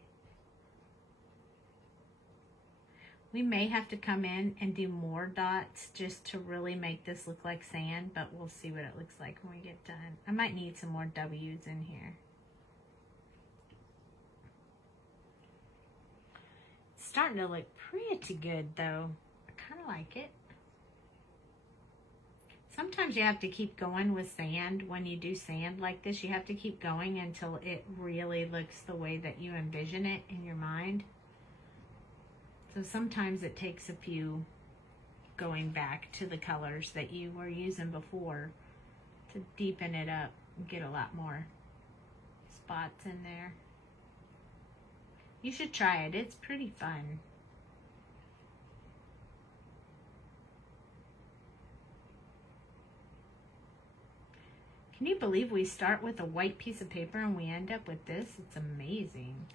We may have to come in and do more dots just to really make this look like sand, but we'll see what it looks like when we get done. I might need some more W's in here. It's starting to look pretty good though. I kind of like it. Sometimes you have to keep going with sand. When you do sand like this, you have to keep going until it really looks the way that you envision it in your mind. So sometimes it takes a few going back to the colors that you were using before to deepen it up and get a lot more spots in there. You should try it. It's pretty fun. Can you believe we start with a white piece of paper and we end up with this? It's amazing.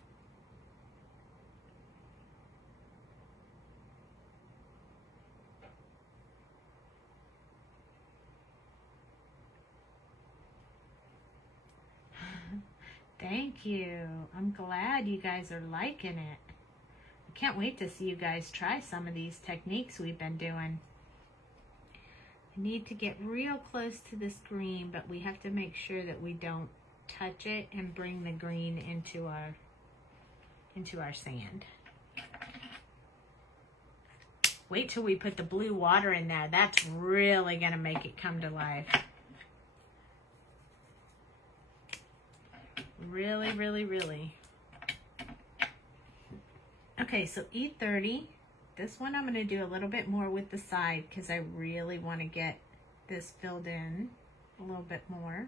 Thank you. I'm glad you guys are liking it. I can't wait to see you guys try some of these techniques we've been doing. I need to get real close to this green, but we have to make sure that we don't touch it and bring the green into our sand. Wait till we put the blue water in there. That's really gonna make it come to life. Really, really, really. Okay, so E30. This one I'm going to do a little bit more with the side because I really want to get this filled in a little bit more.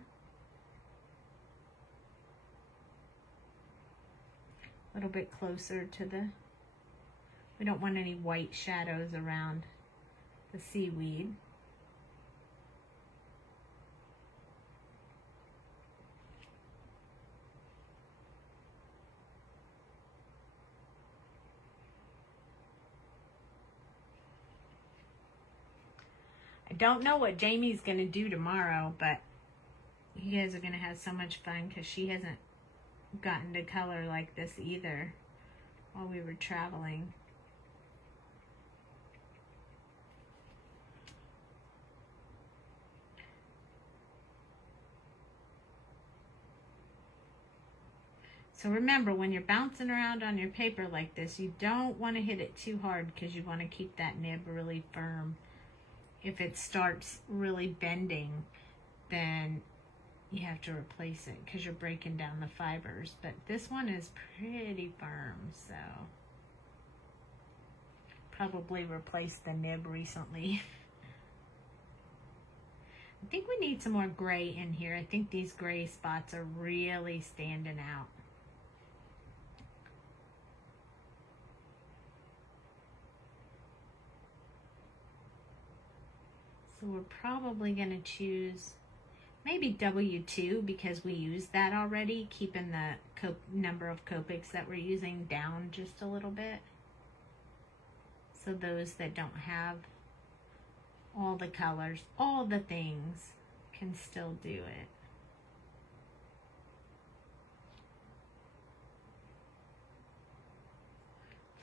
A little bit closer to the, we don't want any white shadows around the seaweed. I don't know what Jamie's going to do tomorrow, but you guys are going to have so much fun because she hasn't gotten to color like this either while we were traveling. So remember, when you're bouncing around on your paper like this, you don't want to hit it too hard because you want to keep that nib really firm. If it starts really bending, then you have to replace it because you're breaking down the fibers. But this one is pretty firm, so probably replaced the nib recently. I think we need some more gray in here. I think these gray spots are really standing out. So we're probably going to choose maybe W2 because we used that already, keeping the number of Copics that we're using down just a little bit. So those that don't have all the colors, all the things, can still do it.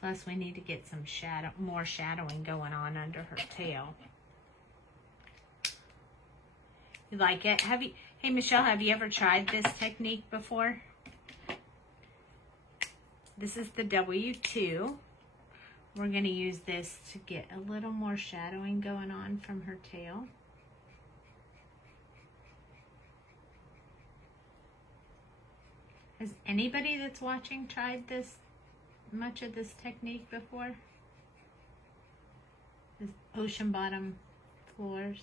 Plus we need to get some more shadowing going on under her tail. You like it? Hey Michelle, have you ever tried this technique before? This is the W2. We're going to use this to get a little more shadowing going on from her tail. Has anybody that's watching tried much of this technique before? This ocean bottom floors.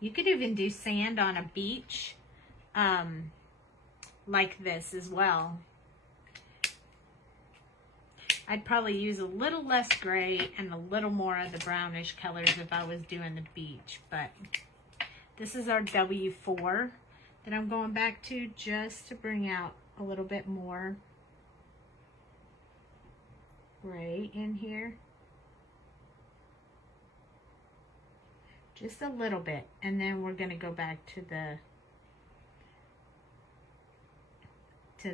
You could even do sand on a beach like this as well. I'd probably use a little less gray and a little more of the brownish colors if I was doing the beach. But this is our W4 that I'm going back to just to bring out a little bit more gray in here. Just a little bit, and then we're going to go back to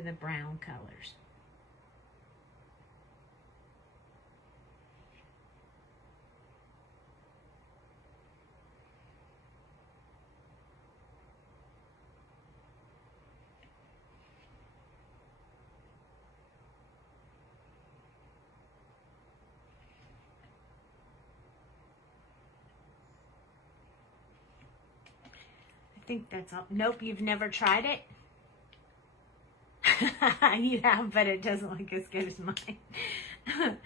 the brown colors. I think that's all. Nope, you've never tried it? You have, but it doesn't look as good as mine. Oh,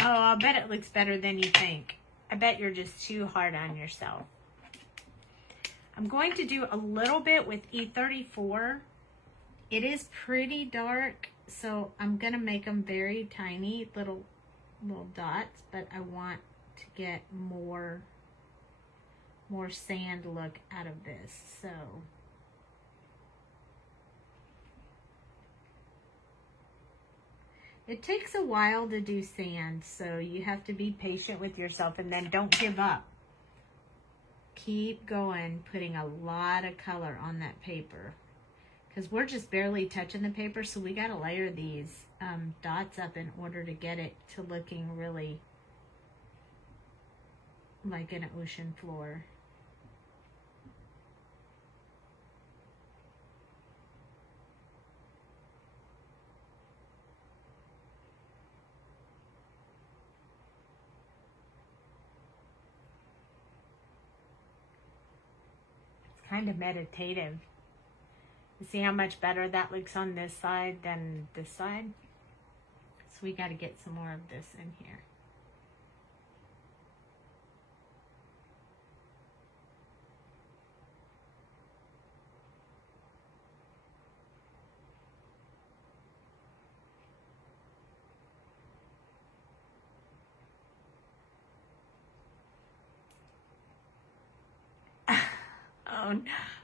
I'll bet it looks better than you think. I bet you're just too hard on yourself. I'm going to do a little bit with E34. It is pretty dark, so I'm going to make them very tiny little dots, but I want to get more sand look out of this. So it takes a while to do sand, so you have to be patient with yourself, and then don't give up. Keep going, putting a lot of color on that paper because we're just barely touching the paper, so we got to layer these dots up in order to get it to looking really like an ocean floor. Kind of meditative. You see how much better that looks on this side than this side? So we got to get some more of this in here.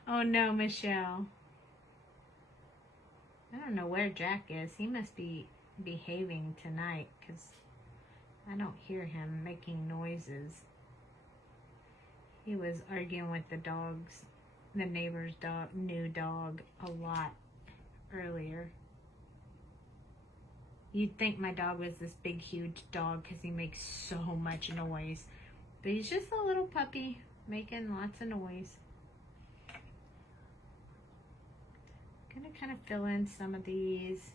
Oh no, Michelle. I don't know where Jack is. He must be behaving tonight because I don't hear him making noises. He was arguing with the dogs, the neighbor's dog, new dog, a lot earlier. You'd think my dog was this big, huge dog because he makes so much noise. But he's just a little puppy making lots of noise. I'm gonna kind of fill in some of these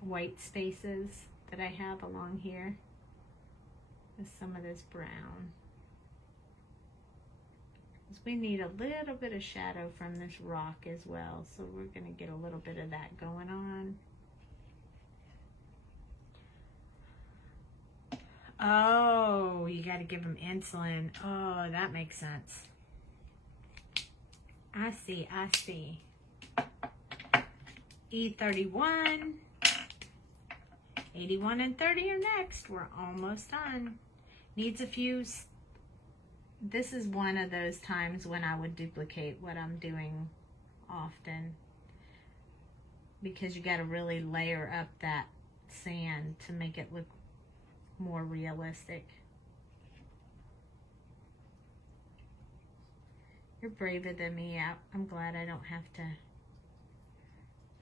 white spaces that I have along here with some of this brown. Because we need a little bit of shadow from this rock as well, so we're gonna get a little bit of that going on. Oh, you gotta give them insulin. Oh, that makes sense. I see, I see. E31, 81 and 30 are next. We're almost done. Needs a few. This is one of those times when I would duplicate what I'm doing often, because you got to really layer up that sand to make it look more realistic. You're braver than me. I'm glad I don't have to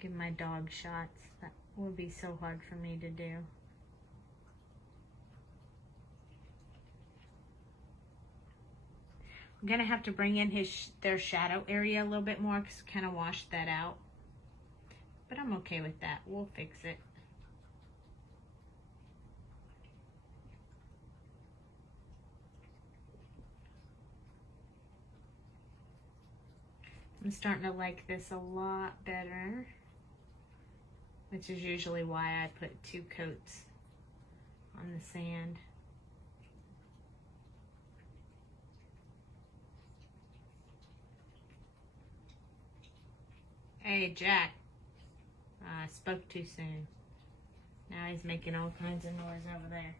give my dog shots. That would be so hard for me to do. I'm gonna have to bring in their shadow area a little bit more because kind of washed that out. But I'm okay with that. We'll fix it. I'm starting to like this a lot better, which is usually why I put 2 coats on the sand. Hey, Jack. I spoke too soon. Now he's making all kinds of noise over there.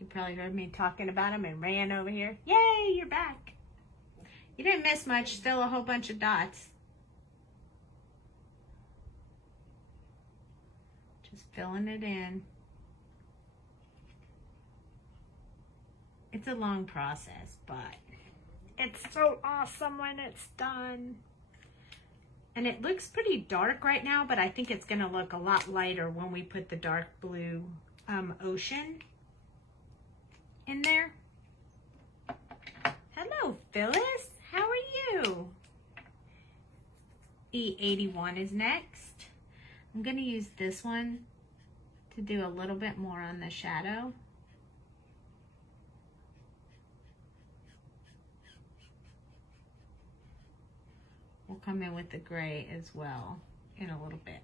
You probably heard me talking about him and ran over here. Yay, you're back. You didn't miss much, still a whole bunch of dots. Just filling it in. It's a long process, but it's so awesome when it's done. And it looks pretty dark right now, but I think it's gonna look a lot lighter when we put the dark blue ocean in there. Hello, Phyllis. How are you? E81 is next. I'm going to use this one to do a little bit more on the shadow. We'll come in with the gray as well in a little bit.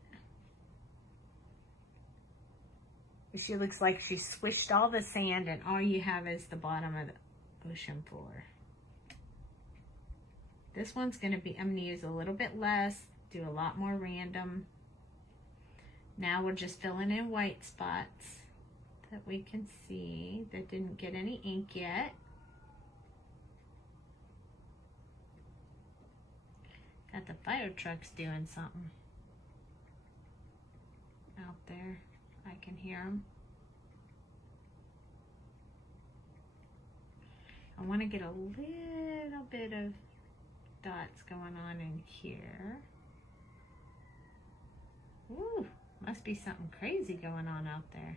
She looks like she swished all the sand and all you have is the bottom of the ocean floor. This one's gonna be, I'm gonna use a little bit less, do a lot more random. Now we're just filling in white spots that we can see that didn't get any ink yet. Got the fire trucks doing something out there. I can hear them. I want to get a little bit of dots going on in here. Ooh, must be something crazy going on out there.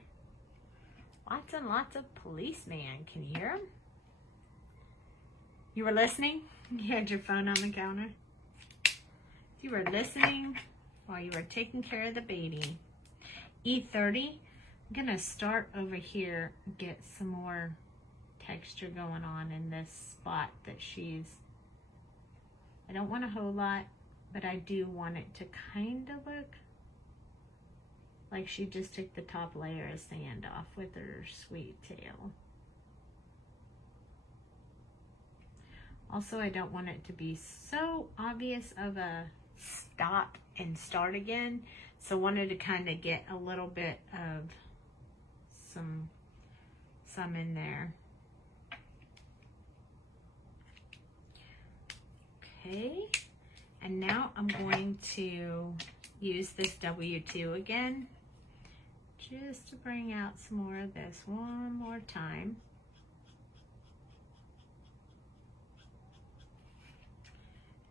Lots and lots of policemen. Can you hear them? You were listening? You had your phone on the counter? You were listening while you were taking care of the baby. E30, I'm gonna start over here, get some more texture going on in this spot that she's I don't want a whole lot, but I do want it to kind of look like she just took the top layer of sand off with her sweet tail. Also, I don't want it to be so obvious of a stop and start again. So wanted to kind of get a little bit of some in there. Okay, and now I'm going to use this W2 again, just to bring out some more of this one more time.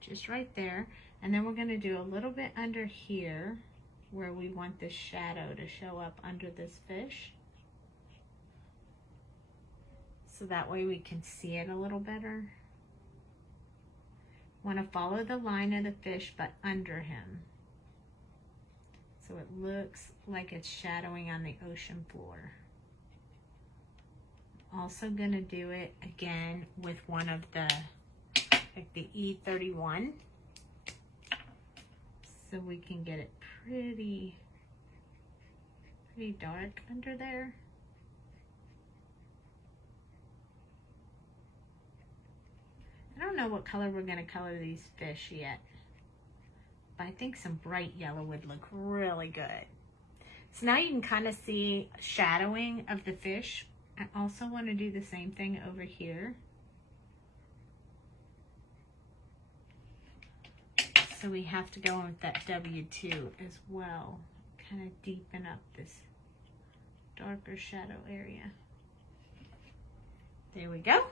Just right there. And then we're going to do a little bit under here where we want this shadow to show up under this fish. So that way we can see it a little better. Want to follow the line of the fish but under him. So it looks like it's shadowing on the ocean floor. Also going to do it again with one of the, like the E31. So we can get it pretty dark under there. I don't know what color we're going to color these fish yet, but I think some bright yellow would look really good. So now you can kind of see shadowing of the fish. I also want to do the same thing over here. So we have to go in with that W2 as well. Kind of deepen up this darker shadow area. There we go.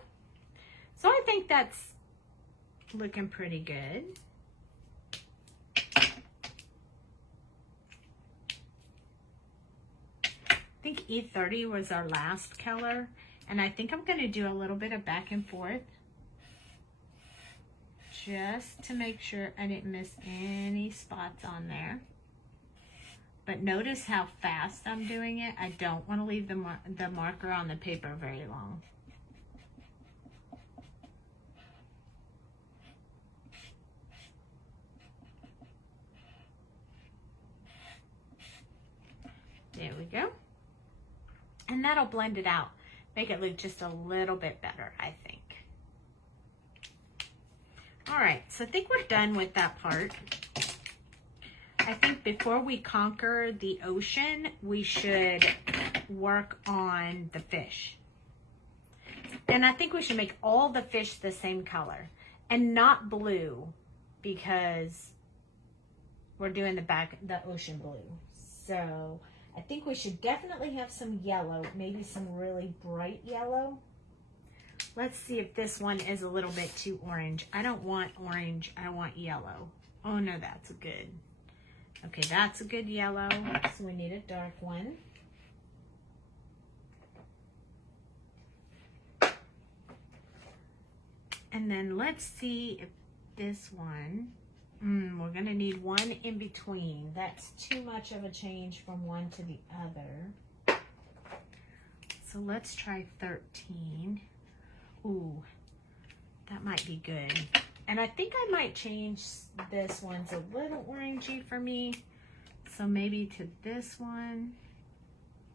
So I think that's looking pretty good. I think E30 was our last color, and I think I'm going to do a little bit of back and forth just to make sure I didn't miss any spots on there. But notice how fast I'm doing it. I don't want to leave the marker on the paper very long. There we go. And that'll blend it out. Make it look just a little bit better, I think. All right, so I think we're done with that part. I think before we conquer the ocean, we should work on the fish. And I think we should make all the fish the same color and not blue, because we're doing the ocean blue. So I think we should definitely have some yellow, maybe some really bright yellow. Let's see if this one is a little bit too orange. I don't want orange, I want yellow. Oh no, that's good. Okay, that's a good yellow. So we need a dark one. And then let's see if this one, we're gonna need one in between. That's too much of a change from one to the other. So let's try 13. Ooh, that might be good. And I think I might change this one's a little orangey for me. So maybe to this one.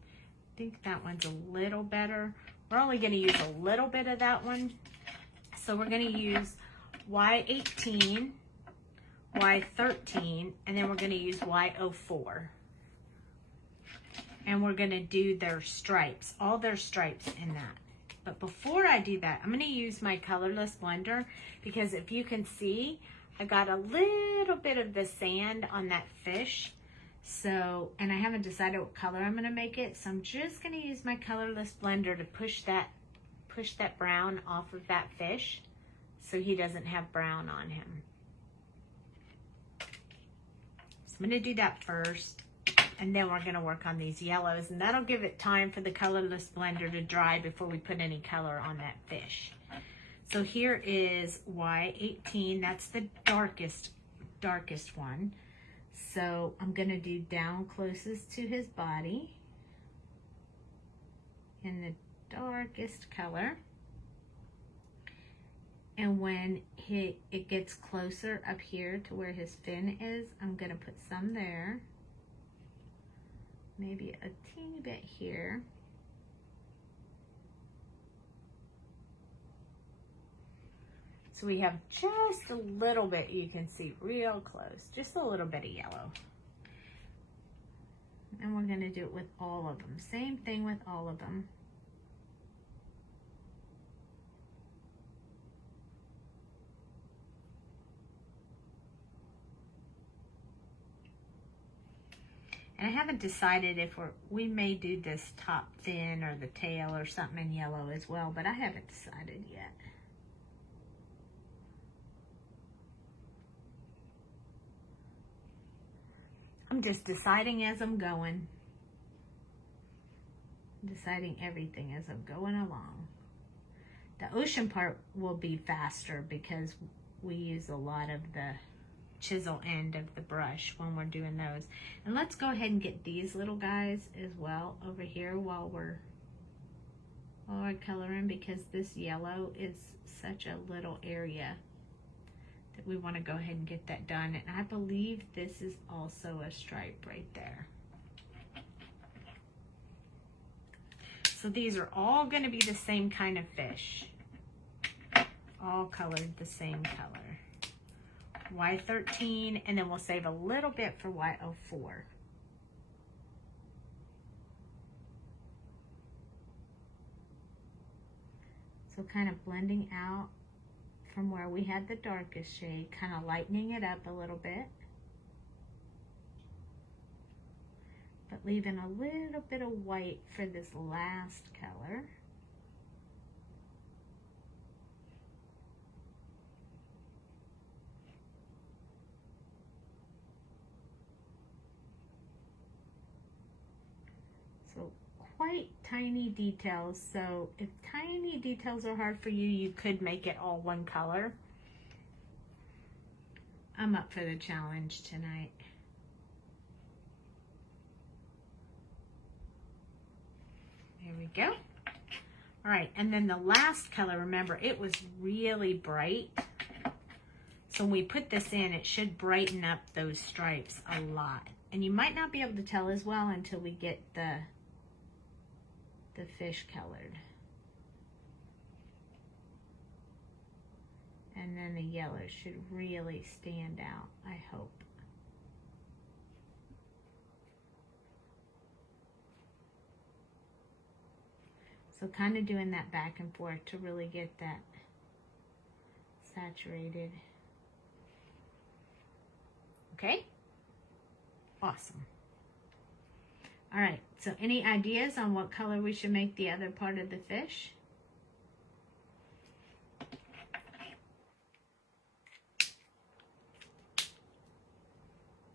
I think that one's a little better. We're only gonna use a little bit of that one. So we're gonna use Y18, Y13, and then we're gonna use Y04. And we're gonna do their stripes, all their stripes in that. But before I do that, I'm going to use my colorless blender, because if you can see, I got a little bit of the sand on that fish. So, and I haven't decided what color I'm going to make it. So I'm just going to use my colorless blender to push that brown off of that fish so he doesn't have brown on him. So I'm going to do that first. And then we're going to work on these yellows, and that'll give it time for the colorless blender to dry before we put any color on that fish. So here is Y18. That's the darkest one. So I'm going to do down closest to his body in the darkest color. And when it gets closer up here to where his fin is, I'm gonna put some there. Maybe a teeny bit here. So we have just a little bit, you can see real close, just a little bit of yellow. And we're gonna do it with all of them. Same thing with all of them. And I haven't decided if we may do this top fin or the tail or something in yellow as well, but I haven't decided yet. I'm just deciding as I'm going. Deciding everything as I'm going along. The ocean part will be faster because we use a lot of the chisel end of the brush when we're doing those. And let's go ahead and get these little guys as well over here while we're coloring, because this yellow is such a little area that we want to go ahead and get that done. And I believe this is also a stripe right there. So these are all going to be the same kind of fish, all colored the same color. Y13, and then we'll save a little bit for Y04. So kind of blending out from where we had the darkest shade, kind of lightening it up a little bit, but leaving a little bit of white for this last color. So quite tiny details. So if tiny details are hard for you, you could make it all one color. I'm up for the challenge tonight. There we go. All right, and then the last color, remember, it was really bright. So when we put this in, it should brighten up those stripes a lot. And you might not be able to tell as well until we get the fish colored. And then the yellow should really stand out, I hope. So kind of doing that back and forth to really get that saturated. Okay? Awesome. All right, so any ideas on what color we should make the other part of the fish?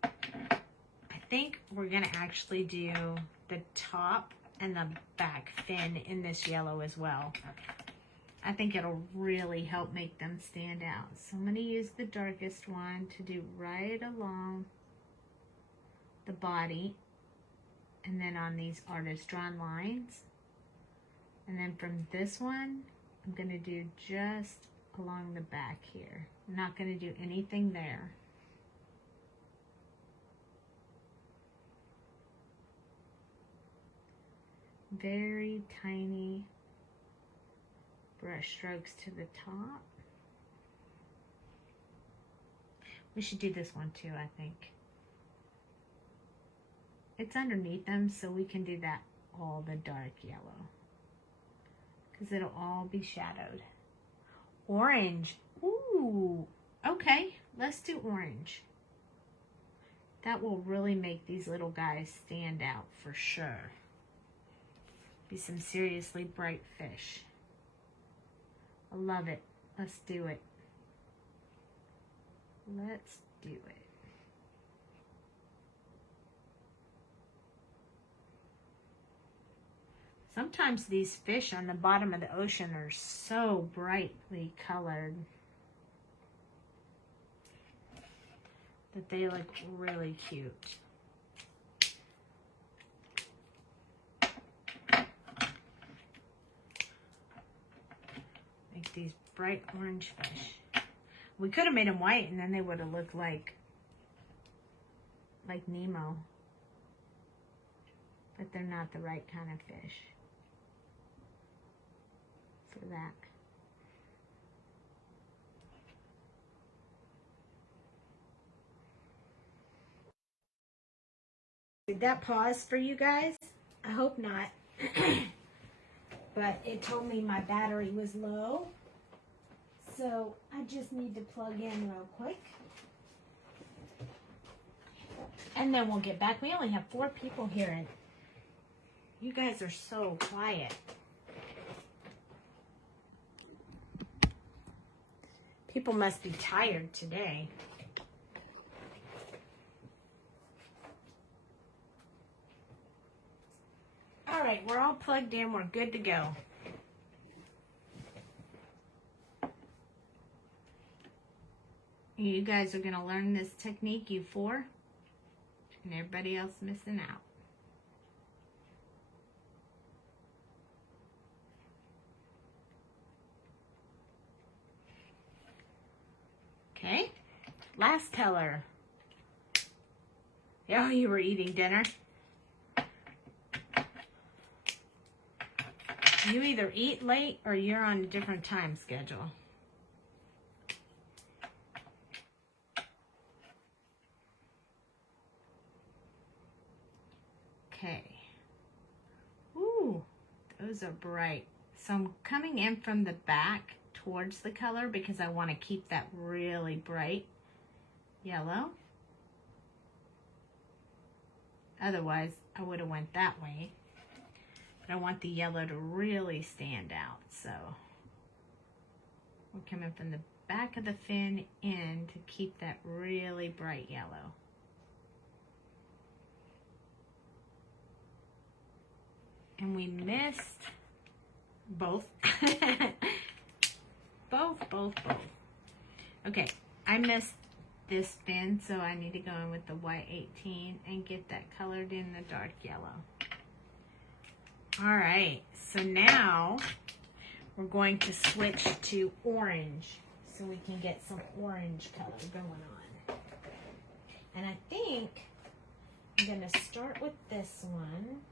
I think we're gonna actually do the top and the back fin in this yellow as well. I think it'll really help make them stand out. So I'm gonna use the darkest one to do right along the body, and then on these artist drawn lines. And then from this one, I'm gonna do just along the back here. I'm not gonna do anything there. Very tiny brush strokes to the top. We should do this one too, I think. It's underneath them, so we can do that all the dark yellow, because it'll all be shadowed. Orange. Ooh, okay, let's do orange. That will really make these little guys stand out for sure. Be some seriously bright fish. I love it. Let's do it. Let's do it. Sometimes these fish on the bottom of the ocean are so brightly colored that they look really cute. Make these bright orange fish. We could have made them white and then they would have looked like Nemo. But they're not the right kind of fish for that. Did that pause for you guys? I hope not. But it told me my battery was low. So I just need to plug in real quick. And then we'll get back. We only have 4 people here and you guys are so quiet. People must be tired today. All right, we're all plugged in. We're good to go. You guys are going to learn this technique, you 4, and everybody else missing out. Okay, last color. Oh, you were eating dinner. You either eat late or you're on a different time schedule. Okay. Ooh, those are bright. So I'm coming in from the back towards the color because I want to keep that really bright yellow. Otherwise, I would have went that way. But I want the yellow to really stand out. So we're coming from the back of the fin in to keep that really bright yellow. And we missed both. both. Okay, I missed this fin, so I need to go in with the white 18 and get that colored in the dark yellow. All right, so now we're going to switch to orange so we can get some orange color going on. And I think I'm gonna start with this one.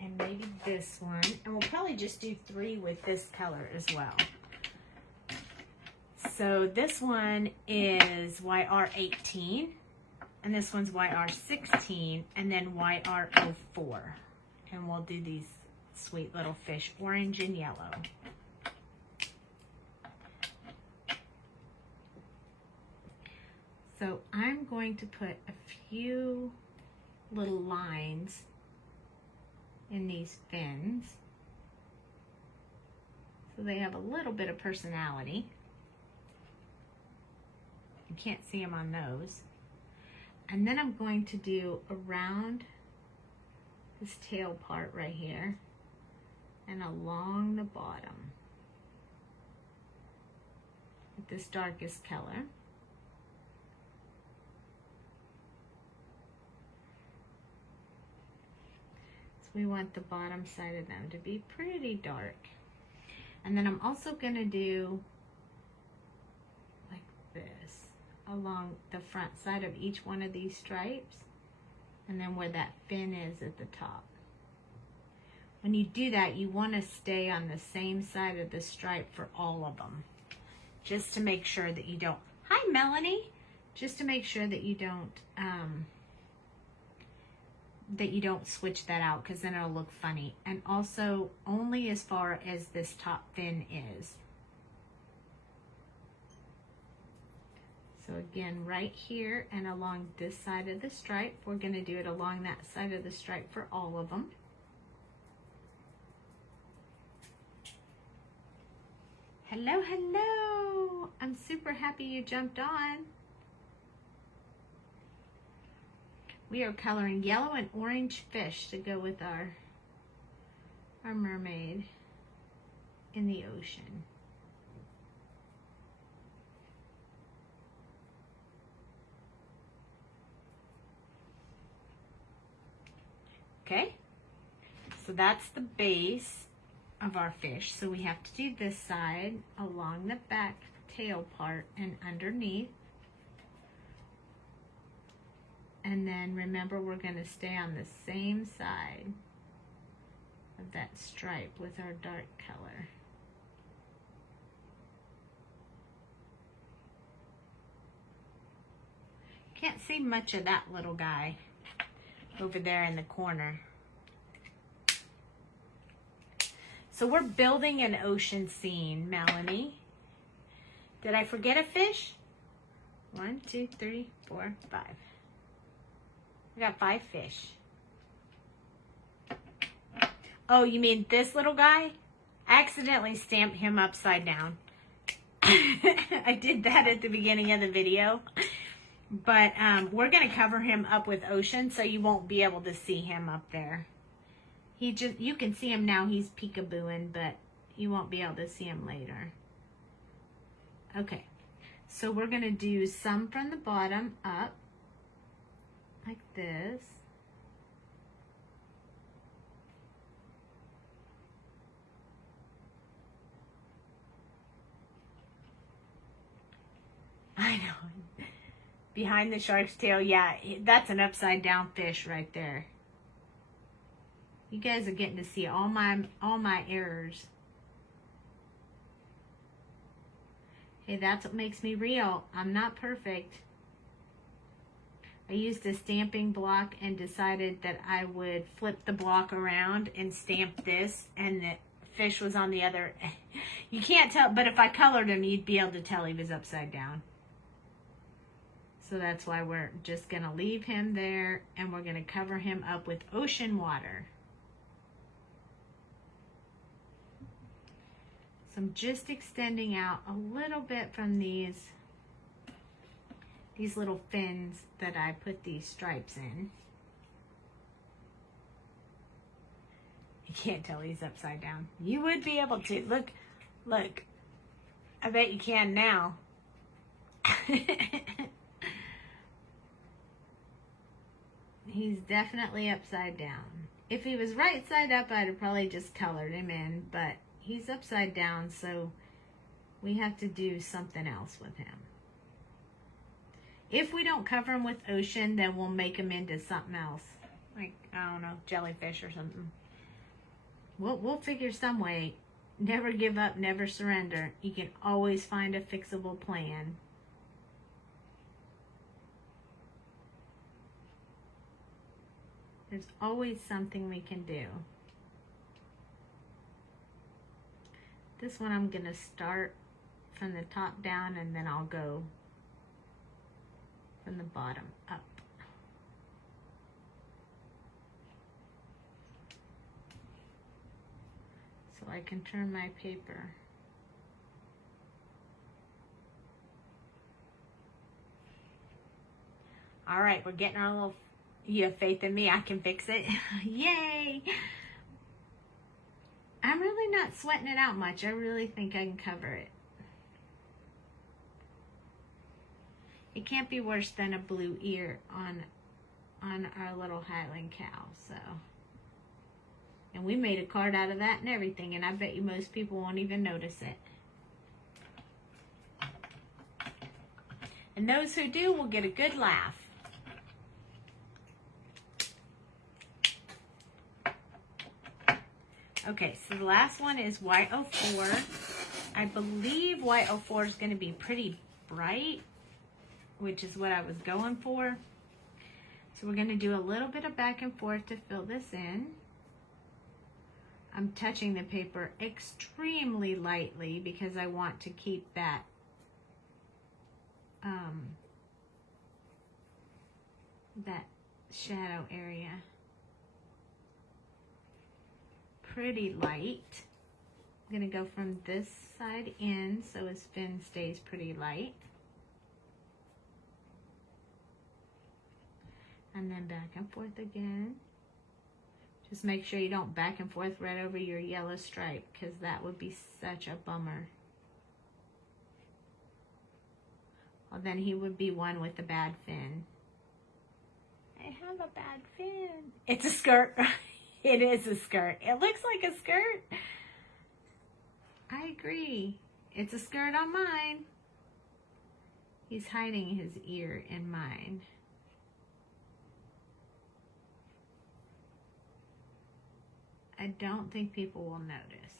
And maybe this one. And we'll probably just do 3 with this color as well. So this one is YR18. And this one's YR16. And then YR04. And we'll do these sweet little fish, orange and yellow. So I'm going to put a few little lines in these fins so they have a little bit of personality. You can't see them on those. And then I'm going to do around this tail part right here and along the bottom with this darkest color. We want the bottom side of them to be pretty dark. And then I'm also going to do like this along the front side of each one of these stripes and then where that fin is at the top. When you do that, you want to stay on the same side of the stripe for all of them, just to make sure that you don't, hi Melanie, just to make sure that you don't switch that out, because then it'll look funny. And also only as far as this top fin is. So again, right here and along this side of the stripe, we're going to do it along that side of the stripe for all of them. Hello, hello. I'm super happy you jumped on. We are coloring yellow and orange fish to go with our mermaid in the ocean. Okay, so that's the base of our fish. So we have to do this side along the back tail part and underneath. And then remember, we're going to stay on the same side of that stripe with our dark color. Can't see much of that little guy over there in the corner. So we're building an ocean scene, Melanie. Did I forget a fish? 1, 2, 3, 4, 5. I got 5 fish. Oh, you mean this little guy? I accidentally stamped him upside down. I did that at the beginning of the video. But we're going to cover him up with ocean so you won't be able to see him up there. You can see him now, he's peekabooing, but you won't be able to see him later. Okay, so we're going to do some from the bottom up, like this. I know. Behind the shark's tail, yeah, that's an upside down fish right there. You guys are getting to see all my errors. Hey, that's what makes me real. I'm not perfect. I used a stamping block and decided that I would flip the block around and stamp this, and the fish was on the other. You can't tell, but if I colored him, you'd be able to tell he was upside down. So that's why we're just going to leave him there, and we're going to cover him up with ocean water. So I'm just extending out a little bit from these little fins that I put these stripes in. You can't tell he's upside down. You would be able to. Look, look. I bet you can now. He's definitely upside down. If he was right side up, I'd have probably just colored him in, but he's upside down, so we have to do something else with him. If we don't cover him with ocean, then we'll make him into something else. Like, I don't know, jellyfish or something. We'll figure some way. Never give up, never surrender. You can always find a fixable plan. There's always something we can do. This one I'm going to start from the top down, and then I'll go from the bottom up. So I can turn my paper. All right, we're getting our little, you have faith in me, I can fix it. Yay! I'm really not sweating it out much. I really think I can cover it. It can't be worse than a blue ear on our little Highland cow, so. And we made a card out of that and everything, and I bet you most people won't even notice it. And those who do will get a good laugh. Okay, so the last one is Y04. I believe Y04 is going to be pretty bright, which is what I was going for. So we're going to do a little bit of back and forth to fill this in. I'm touching the paper extremely lightly because I want to keep that that shadow area pretty light. I'm going to go from this side in so his fin stays pretty light. And then back and forth again. Just make sure you don't back and forth right over your yellow stripe, because that would be such a bummer. Well, then he would be one with a bad fin. I have a bad fin. It's a skirt. It is a skirt. It looks like a skirt. I agree. It's a skirt on mine. He's hiding his ear in mine. I don't think people will notice.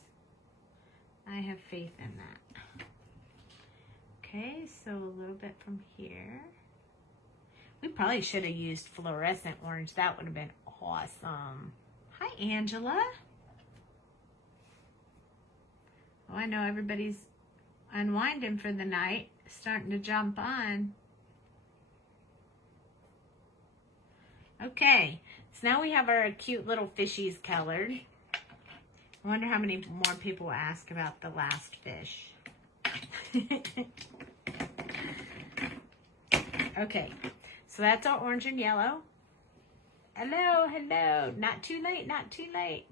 I have faith in that. Okay, so a little bit from here. We probably should have used fluorescent orange. That would have been awesome. Hi, Angela. Oh, I know everybody's unwinding for the night, starting to jump on. Okay, so now we have our cute little fishies colored. I wonder how many more people ask about the last fish. Okay, so that's our orange and yellow. Hello, hello. Not too late, not too late.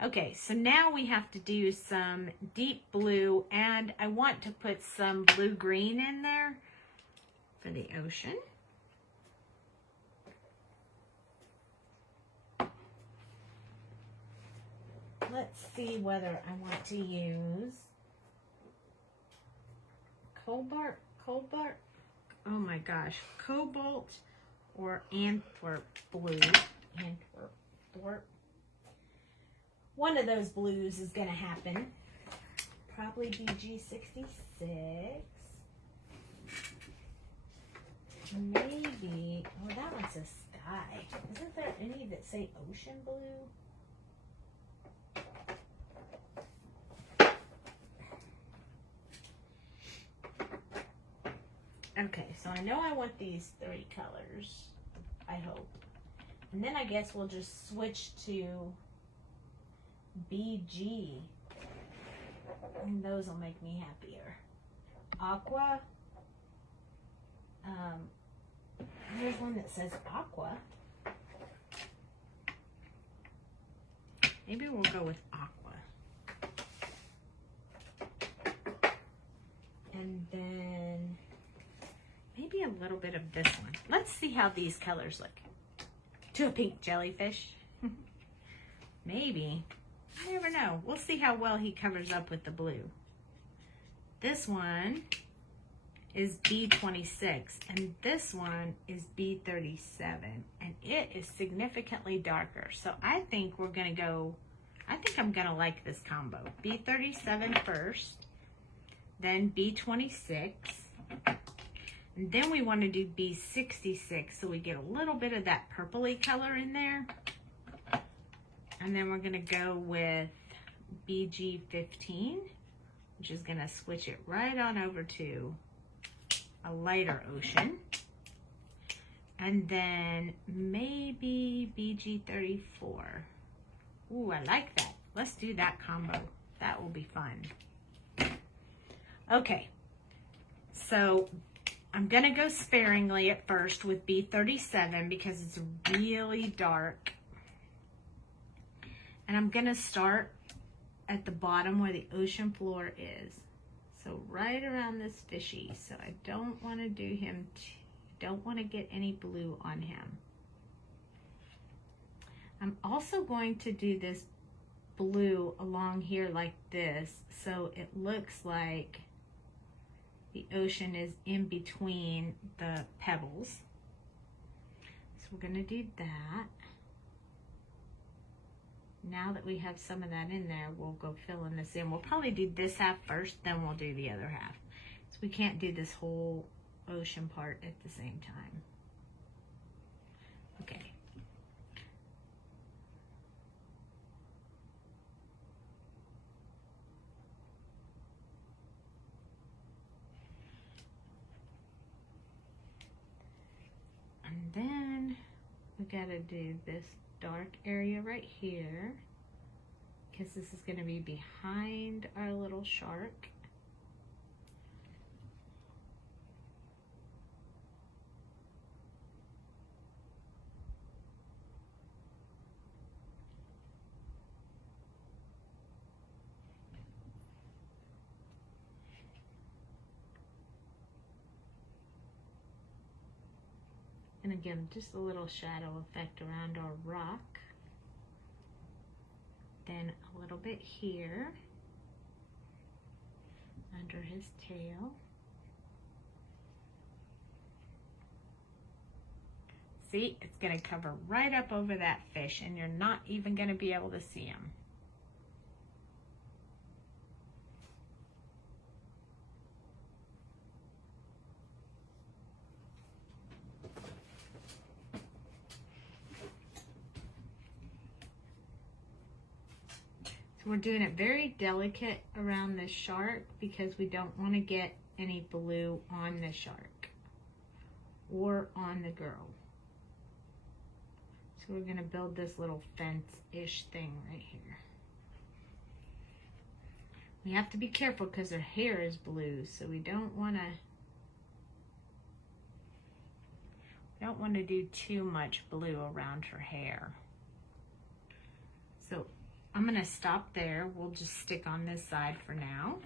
Okay, so now we have to do some deep blue, and I want to put some blue-green in there for the ocean. Let's see whether I want to use cobalt, oh my gosh, cobalt or Antwerp blue. Antwerp. One of those blues is going to happen. Probably BG66. Maybe, oh, that one says sky. Isn't there any that say ocean blue? Okay, so I know I want these 3 colors, I hope. And then I guess we'll just switch to BG. And those will make me happier. Aqua. There's one that says aqua. Maybe we'll go with aqua. And then maybe a little bit of this one. Let's see how these colors look. To a pink jellyfish. Maybe. I never know. We'll see how well he covers up with the blue. This one is B26 and this one is B37 and it is significantly darker. So I think we're gonna go, I think I'm gonna like this combo. B37 first, then B26, and then we want to do B66 so we get a little bit of that purpley color in there. And then we're gonna go with BG15, which is gonna switch it right on over to a lighter ocean. And then maybe BG34. Ooh, I like that. Let's do that combo. That will be fun. Okay, so I'm gonna go sparingly at first with B37 because it's really dark. And I'm gonna start at the bottom where the ocean floor is. So right around this fishy. So I don't wanna do him, don't wanna get any blue on him. I'm also going to do this blue along here like this. So it looks like the ocean is in between the pebbles. So we're gonna do that. Now that we have some of that in there, we'll go filling this in. We'll probably do this half first, then we'll do the other half. So we can't do this whole ocean part at the same time. Okay. And then we gotta do this dark area right here because this is going to be behind our little shark. And again, just a little shadow effect around our rock. Then a little bit here. under his tail. See, it's going to cover right up over that fish, and you're not even going to be able to see him. We're doing it very delicate around the shark because we don't want to get any blue on the shark or on the girl. So we're going to build this little fence-ish thing right here. We have to be careful because her hair is blue, so we don't want to do too much blue around her hair. So I'm going to stop there. We'll just stick on this side for now.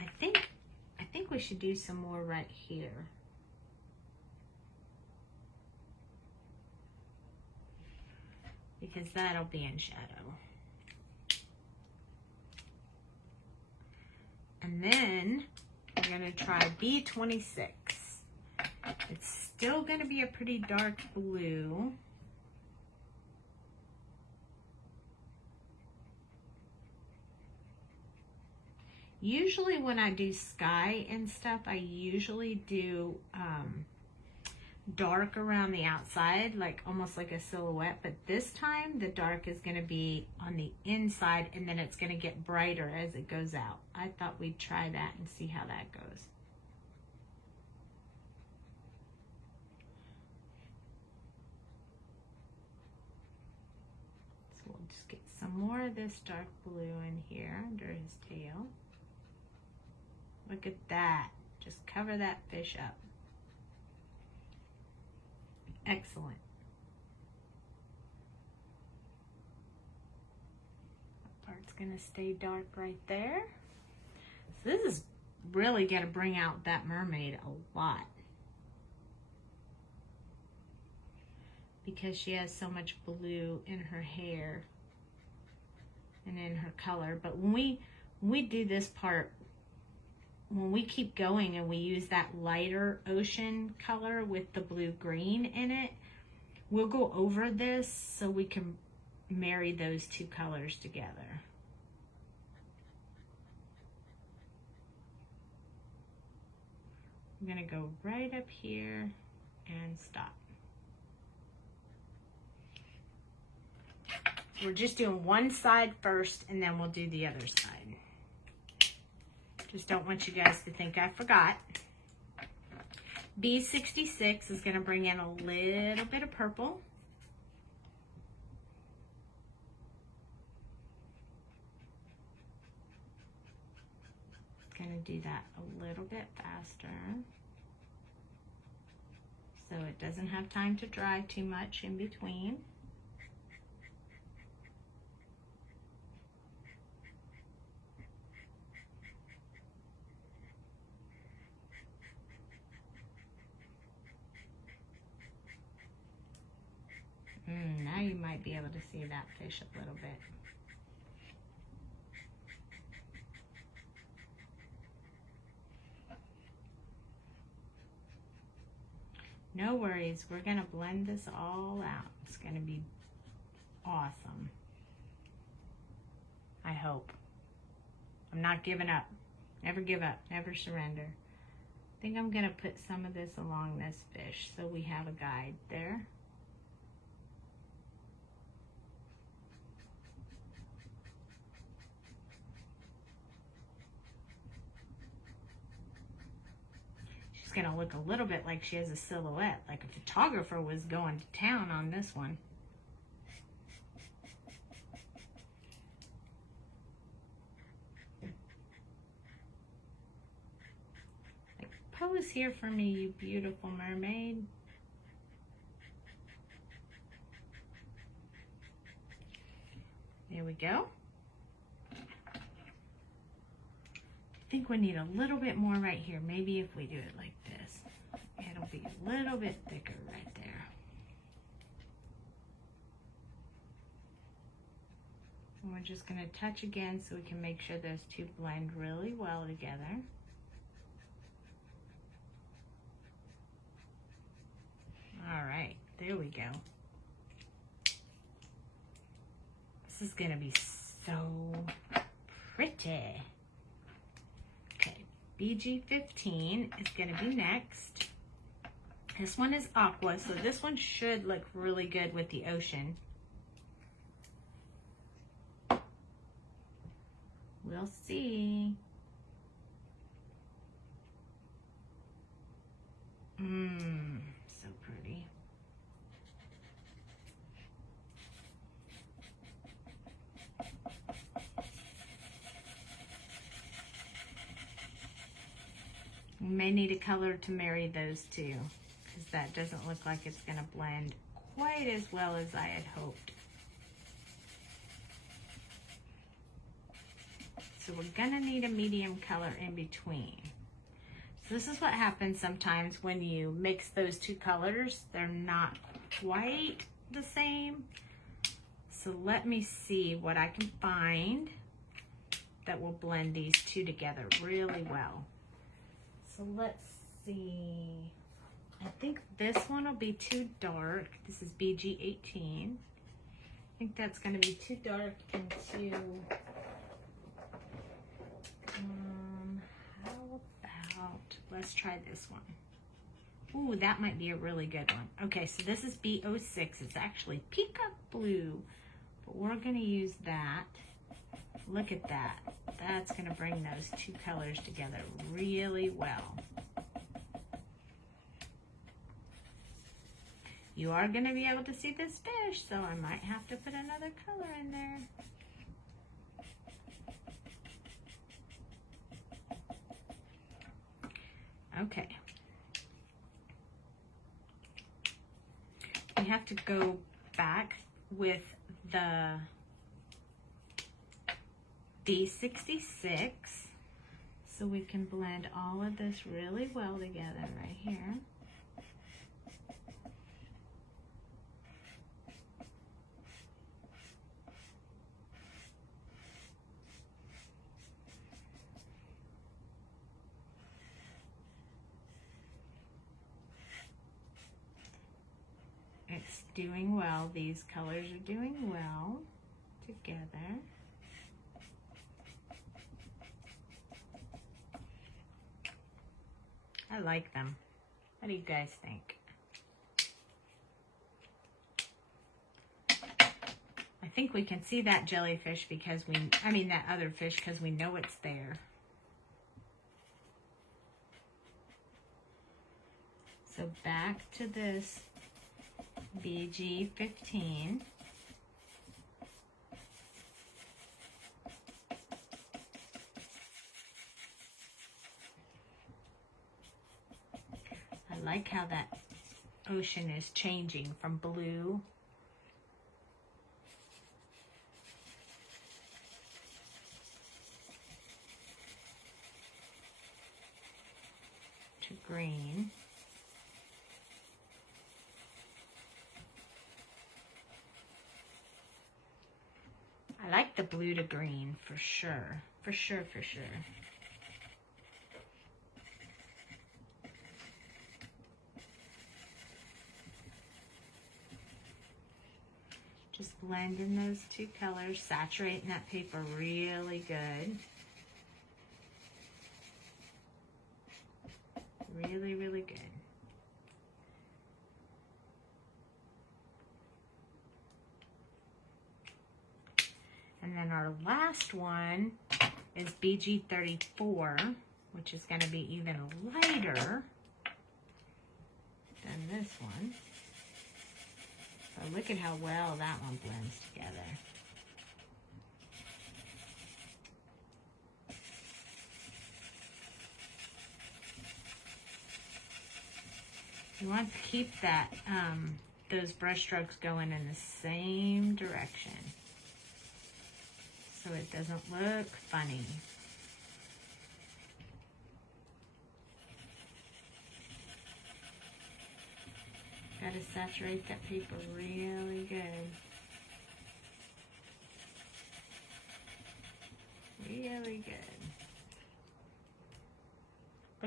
I think we should do some more right here. Because that'll be in shadow. And then we're going to try B26. It's still going to be a pretty dark blue. Usually when I do sky and stuff, I usually do dark around the outside, like almost like a silhouette. But this time, the dark is going to be on the inside, and then it's going to get brighter as it goes out. I thought we'd try that and see how that goes. So we'll just get some more of this dark blue in here under his tail. Look at that. Just cover that fish up. Excellent. That part's going to stay dark right there. So this is really going to bring out that mermaid a lot. Because she has so much blue in her hair and in her color. But when we do this part, when we keep going and we use that lighter ocean color with the blue-green in it, we'll go over this so we can marry those two colors together. I'm going to go right up here and stop. We're just doing one side first, and then we'll do the other side. Just don't want you guys to think I forgot. B66 is going to bring in a little bit of purple. Going to do that a little bit faster so it doesn't have time to dry too much in between. Now you might be able to see that fish a little bit. No worries, we're going to blend this all out. It's going to be awesome. I hope. I'm not giving up. Never give up, never surrender. I think I'm going to put some of this along this fish so we have a guide there. She's going to look a little bit like she has a silhouette, like a photographer was going to town on this one. Like, pose here for me, you beautiful mermaid. There we go. I think we need a little bit more right here. Maybe if we do it like this, it'll be a little bit thicker right there. And we're just going to touch again so we can make sure those two blend really well together. All right, there we go. This is going to be so pretty. Okay, BG15 is going to be next. This one is aqua, so this one should look really good with the ocean. We'll see. So pretty. We may need a color to marry those two, because that doesn't look like it's going to blend quite as well as I had hoped. So we're going to need a medium color in between. So this is what happens sometimes when you mix those two colors. They're not quite the same. So let me see what I can find that will blend these two together really well. So let's see. I think this one will be too dark. This is BG18. I think that's going to be too dark and too... how about, let's try this one. Ooh, that might be a really good one. Okay, so this is B06. It's actually peacock blue, but we're going to use that. Look at that. That's going to bring those two colors together really well. You are going to be able to see this fish, so I might have to put another color in there. Okay. We have to go back with the D66 so we can blend all of this really well together right here. It's doing well. These colors are doing well together. I like them. What do you guys think? I think we can see that jellyfish because that other fish because we know it's there. So back to this BG15. I like how that ocean is changing from blue to green. I like the blue to green for sure. For sure, for sure. Just blend in those two colors, saturating that paper really good. Really, really good. And then our last one is BG34, which is going to be even lighter than this one. So look at how well that one blends together. You want to keep that those brush strokes going in the same direction so it doesn't look funny. Got to saturate that paper really good.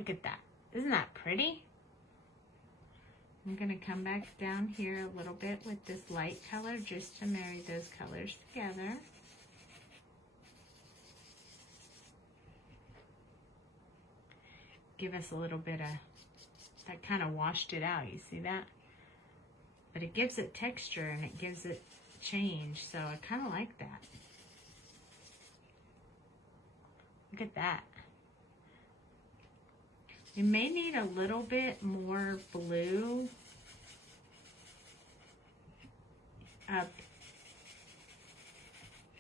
Look at that. Isn't that pretty? I'm going to come back down here a little bit with this light color just to marry those colors together. Give us a little bit of, that kind of washed it out, you see that? But it gives it texture and it gives it change, so I kind of like that. Look at that. We may need a little bit more blue up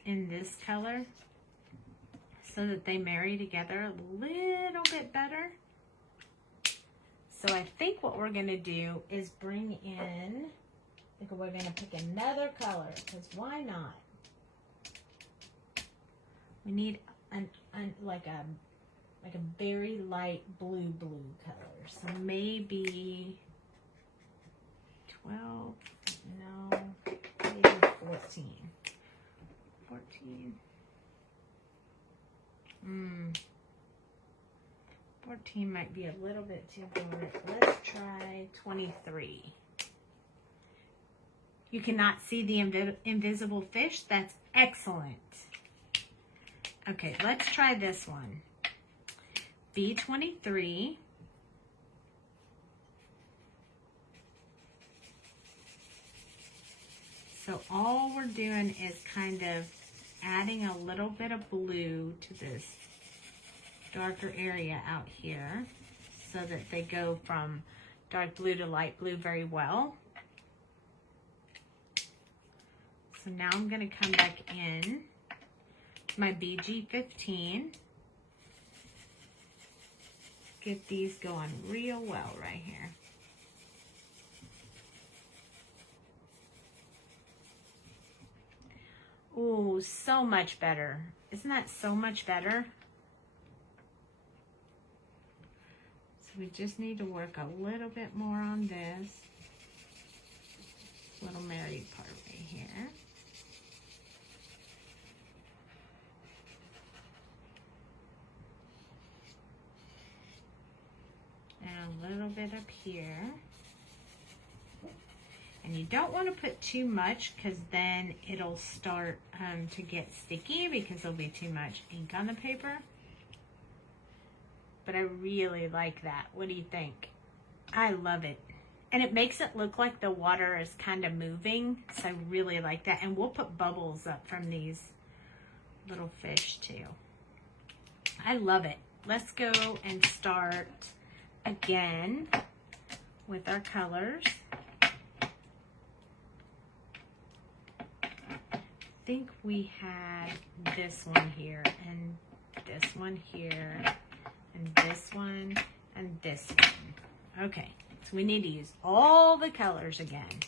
in this color so that they marry together a little bit better. So I think what we're going to do is bring in, I think we're going to pick another color, because why not? We need like a very light blue color. So maybe 12, no, maybe 14. 14. 14 might be a little bit too bright. Let's try 23. You cannot see the invisible fish? That's excellent. Okay, let's try this one. B23. So all we're doing is kind of adding a little bit of blue to this darker area out here so that they go from dark blue to light blue very well. So now I'm going to come back in my BG15. Get these going real well right here. Ooh, so much better. Isn't that so much better? So we just need to work a little bit more on this little married part right here. And a little bit up here. And you don't want to put too much because then it'll start to get sticky because there'll be too much ink on the paper. But I really like that. What do you think? I love it. And it makes it look like the water is kind of moving. So I really like that. And we'll put bubbles up from these little fish too. I love it. Let's go and start again with our colors. I think we had this one here and this one here and this one and this one. Okay, so we need to use all the colors again.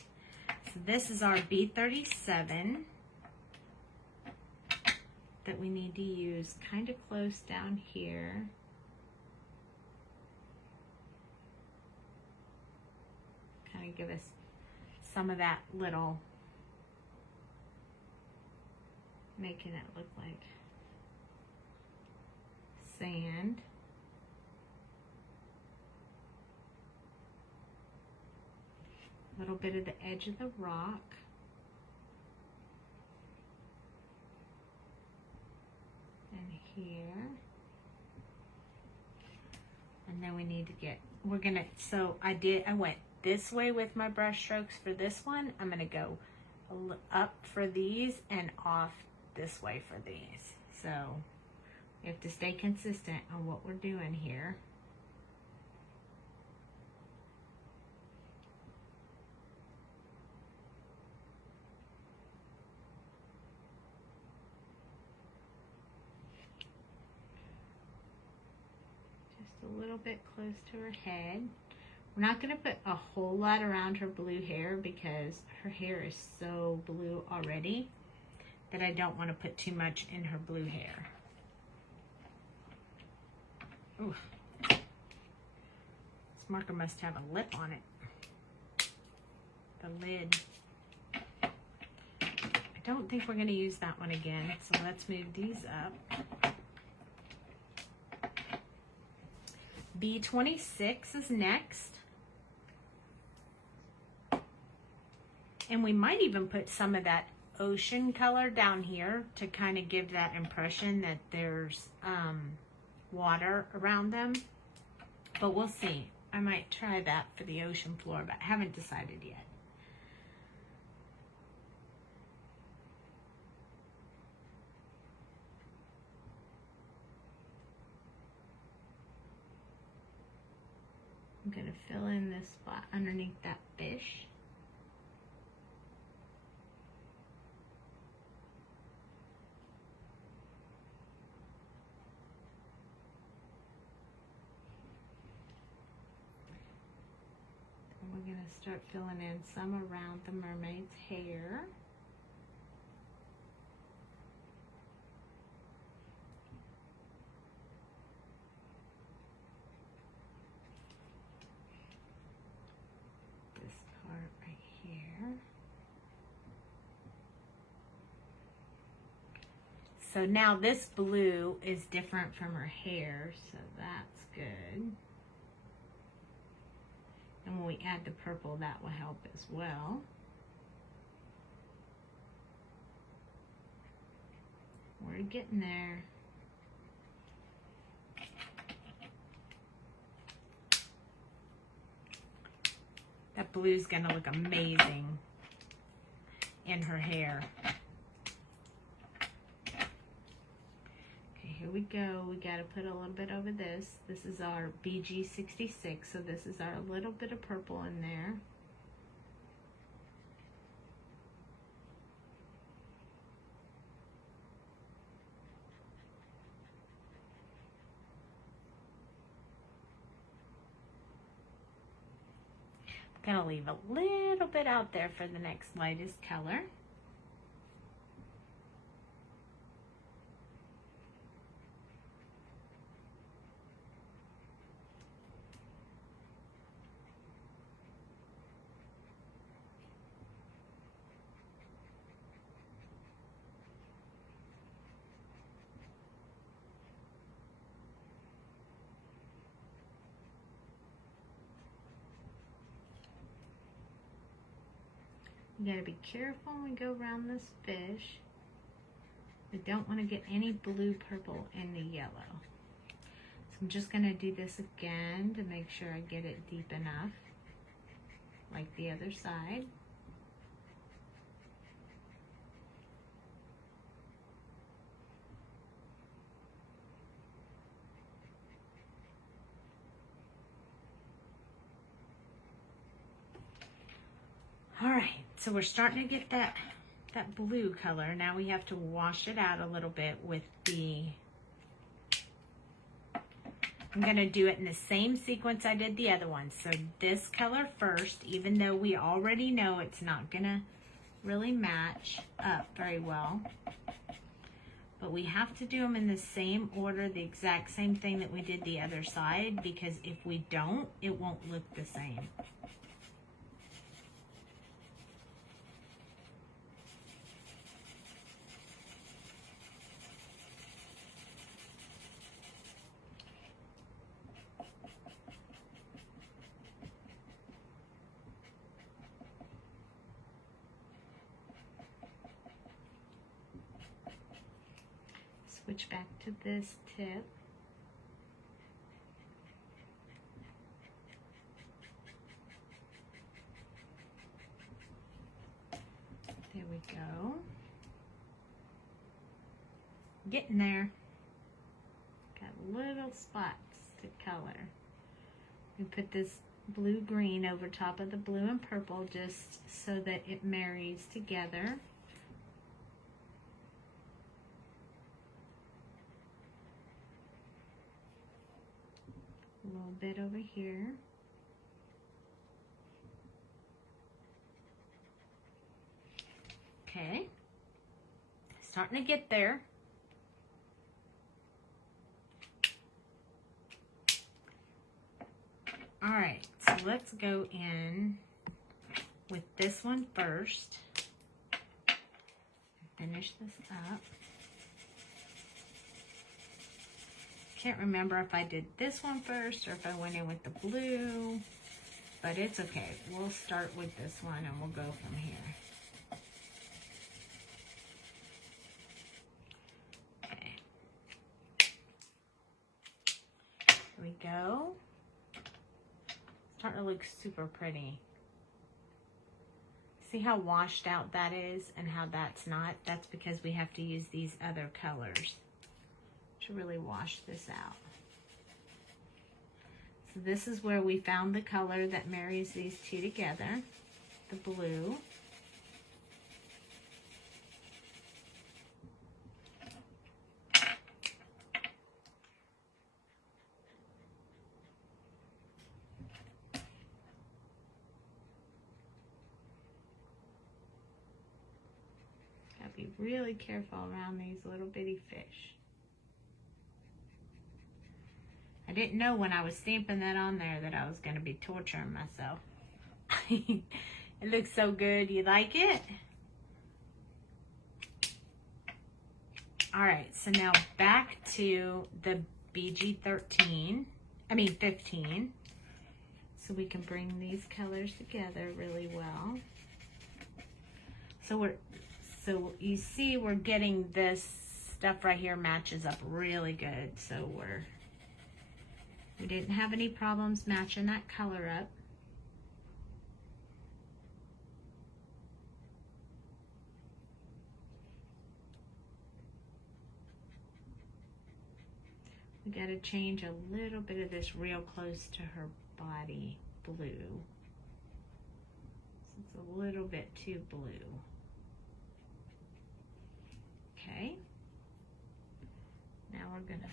So this is our B37 that we need to use kind of close down here. Kind of give us some of that little, making it look like sand. A little bit of the edge of the rock. And here. And then we need to get, we're gonna, so I went this way with my brush strokes for this one. I'm gonna go up for these and off this way for these. So we have to stay consistent on what we're doing here. Just a little bit close to her head. We're not going to put a whole lot around her blue hair because her hair is so blue already that I don't want to put too much in her blue hair. Ooh. This marker must have a lip on it. The lid. I don't think we're going to use that one again, so let's move these up. B26 is next. And we might even put some of that ocean color down here to kind of give that impression that there's water around them. But we'll see. I might try that for the ocean floor, but I haven't decided yet. I'm going to fill in this spot underneath that fish. And we're going to start filling in some around the mermaid's hair. So now this blue is different from her hair, so that's good. And when we add the purple, that will help as well. We're getting there. That blue's gonna look amazing in her hair. Here we go. We got to put a little bit over this. This is our BG66, so this is our little bit of purple in there. I'm going to leave a little bit out there for the next lightest color. You gotta be careful when we go around this fish. We don't want to get any blue, purple, and the yellow. So I'm just gonna do this again to make sure I get it deep enough, like the other side. All right, so we're starting to get that blue color. Now we have to wash it out a little bit with the, I'm gonna do it in the same sequence I did the other one. So this color first, even though we already know it's not gonna really match up very well. But we have to do them in the same order, the exact same thing that we did the other side, because if we don't, it won't look the same. Switch back to this tip. There we go. Getting there. Got little spots to color. We put this blue-green over top of the blue and purple just so that it marries together. A little bit over here. Okay, starting to get there. All right, so let's go in with this one first. Finish this up. can't remember if I did this one first or if I went in with the blue, but it's okay. We'll start with this one and we'll go from here. Okay. Here we go. It's starting to look super pretty. See how washed out that is and how that's not? That's because we have to use these other colors to really wash this out. So this is where we found the color that marries these two together, the blue. Be really careful around these little bitty fish. I didn't know when I was stamping that on there that I was going to be torturing myself. It looks so good. You like it? Alright, so now back to the BG13. I mean 15. So we can bring these colors together really well. So you see we're getting this stuff right here matches up really good. So we didn't have any problems matching that color up. We got to change a little bit of this real close to her body blue. So it's a little bit too blue. Okay, now we're gonna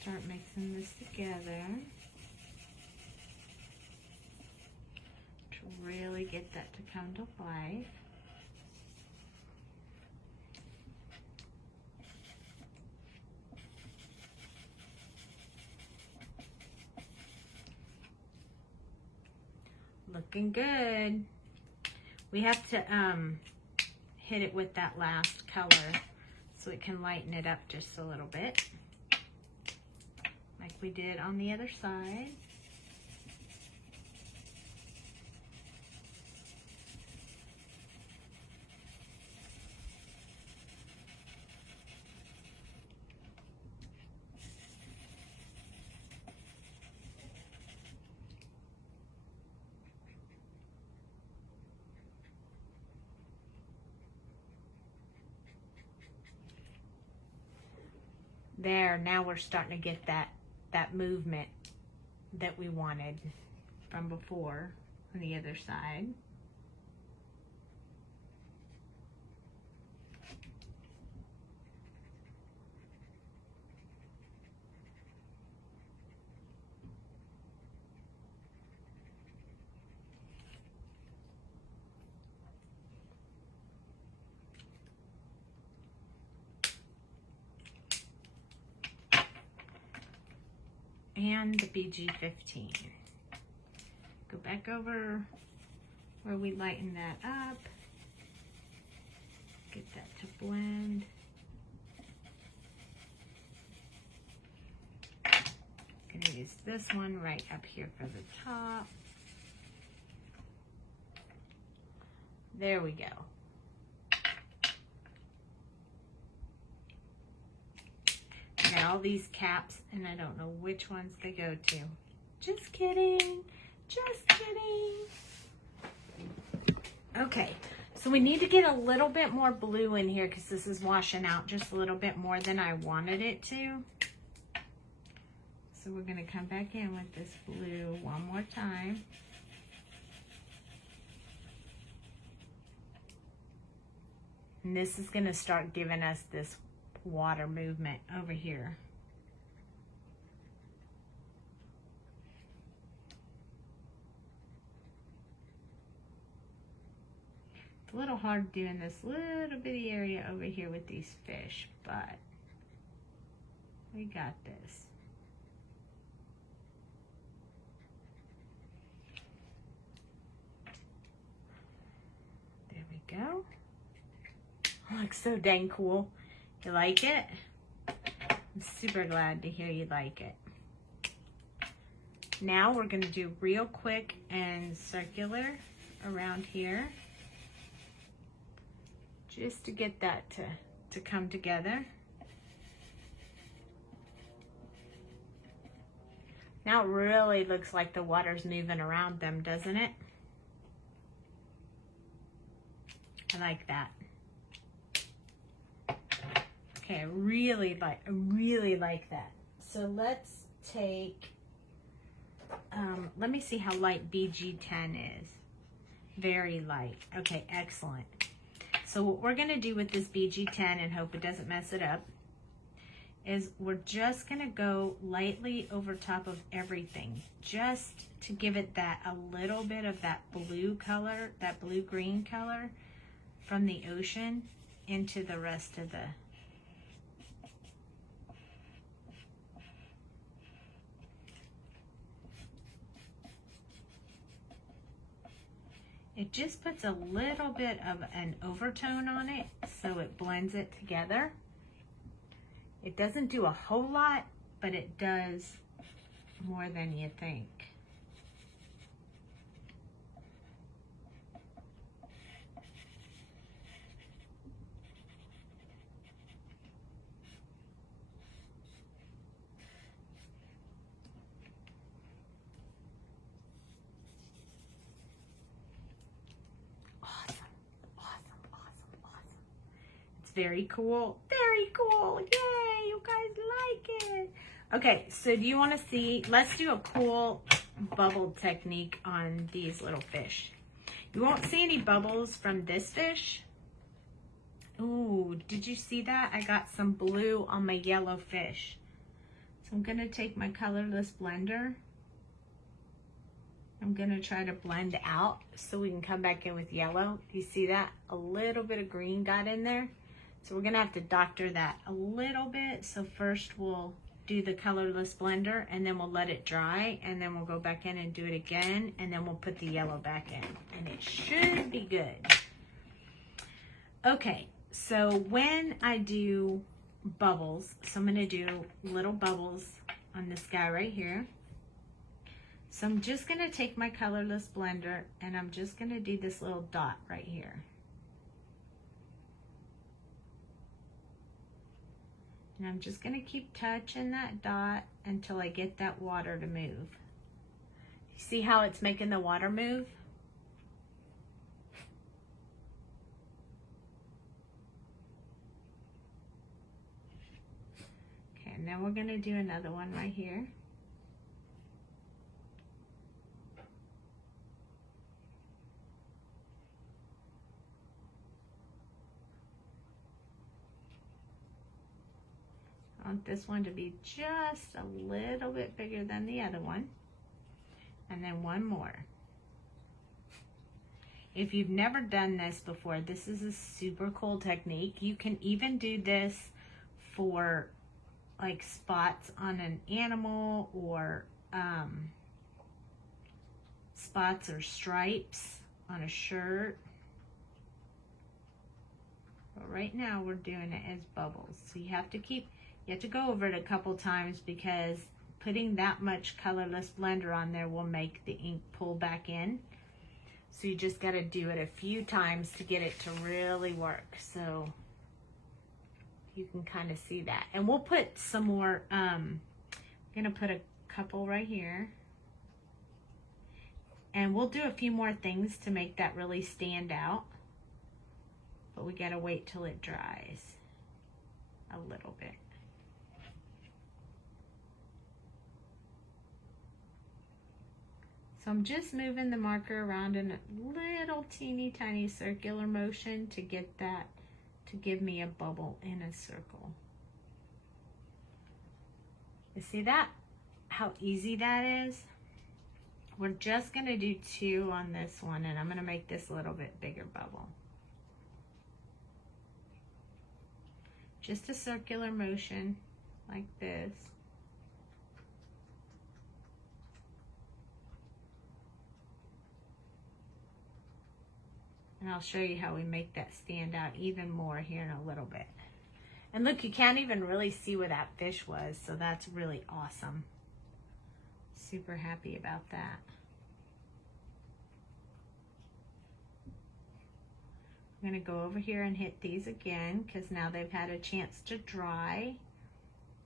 start mixing this together to really get that to come to life. Looking good. We have to hit it with that last color so it can lighten it up just a little bit, like we did on the other side. There, now we're starting to get that movement that we wanted from before on the other side. And the BG15. Go back over where we lighten that up. Get that to blend. Gonna use this one right up here for the top. There we go. I got all these caps and I don't know which ones they go to. Just kidding. Just kidding. Okay, so we need to get a little bit more blue in here because this is washing out just a little bit more than I wanted it to. So we're going to come back in with this blue one more time. And this is going to start giving us this water movement over here. It's a little hard doing this little bitty area over here with these fish, but we got this. There we go. Looks so dang cool. You like it? I'm super glad to hear you like it. Now we're going to do real quick and circular around here, just to get that to come together. Now it really looks like the water's moving around them, doesn't it? I like that. Okay, I really like that. So let's take, let me see how light BG10 is. Very light. Okay, excellent. So what we're gonna do with this BG10, and hope it doesn't mess it up, is we're just gonna go lightly over top of everything, just to give it that a little bit of that blue color, that blue-green color from the ocean into the rest of the. It just puts a little bit of an overtone on it so it blends it together. It doesn't do a whole lot, but it does more than you think. Very cool. Very cool. Yay, you guys like it. Okay, so do you want to see, let's do a cool bubble technique on these little fish. You won't see any bubbles from this fish. Ooh, did you see that? I got some blue on my yellow fish. So I'm going to take my colorless blender. I'm going to try to blend out so we can come back in with yellow. You see that? A little bit of green got in there. So we're gonna have to doctor that a little bit. So first we'll do the colorless blender and then we'll let it dry and then we'll go back in and do it again and then we'll put the yellow back in and it should be good. Okay, so when I do bubbles, so I'm gonna do little bubbles on this guy right here. So I'm just gonna take my colorless blender and I'm just gonna do this little dot right here. And I'm just gonna keep touching that dot until I get that water to move. You see how it's making the water move? Okay, and then we're gonna do another one right here. I want this one to be just a little bit bigger than the other one. And then one more. If you've never done this before, this is a super cool technique. You can even do this for like spots on an animal or spots or stripes on a shirt. But right now we're doing it as bubbles. So you have to go over it a couple times because putting that much colorless blender on there will make the ink pull back in. So you just got to do it a few times to get it to really work. So you can kind of see that. And we'll put some more, I'm going to put a couple right here. And we'll do a few more things to make that really stand out. But we got to wait till it dries a little bit. So I'm just moving the marker around in a little teeny tiny circular motion to get that to give me a bubble in a circle. You see that? How easy that is? We're just gonna do 2 on this one and I'm gonna make this a little bit bigger bubble. Just a circular motion like this. And I'll show you how we make that stand out even more here in a little bit. And look, you can't even really see where that fish was, so that's really awesome. Super happy about that. I'm going to go over here and hit these again because now they've had a chance to dry.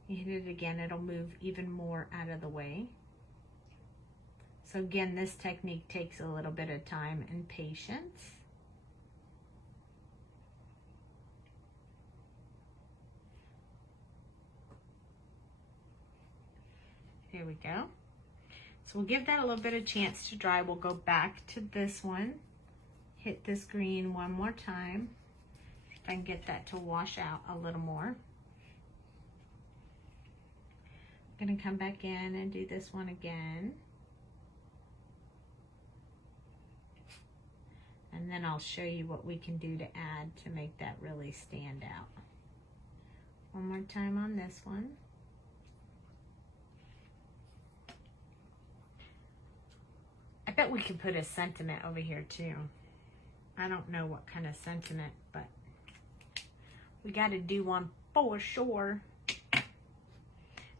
You hit it again, it'll move even more out of the way. So again, this technique takes a little bit of time and patience. Here we go. So we'll give that a little bit of chance to dry. We'll go back to this one, hit this green one more time. If I can get that to wash out a little more. I'm gonna come back in and do this one again. And then I'll show you what we can do to add to make that really stand out. One more time on this one. I bet we could put a sentiment over here too. I don't know what kind of sentiment, but we got to do one for sure.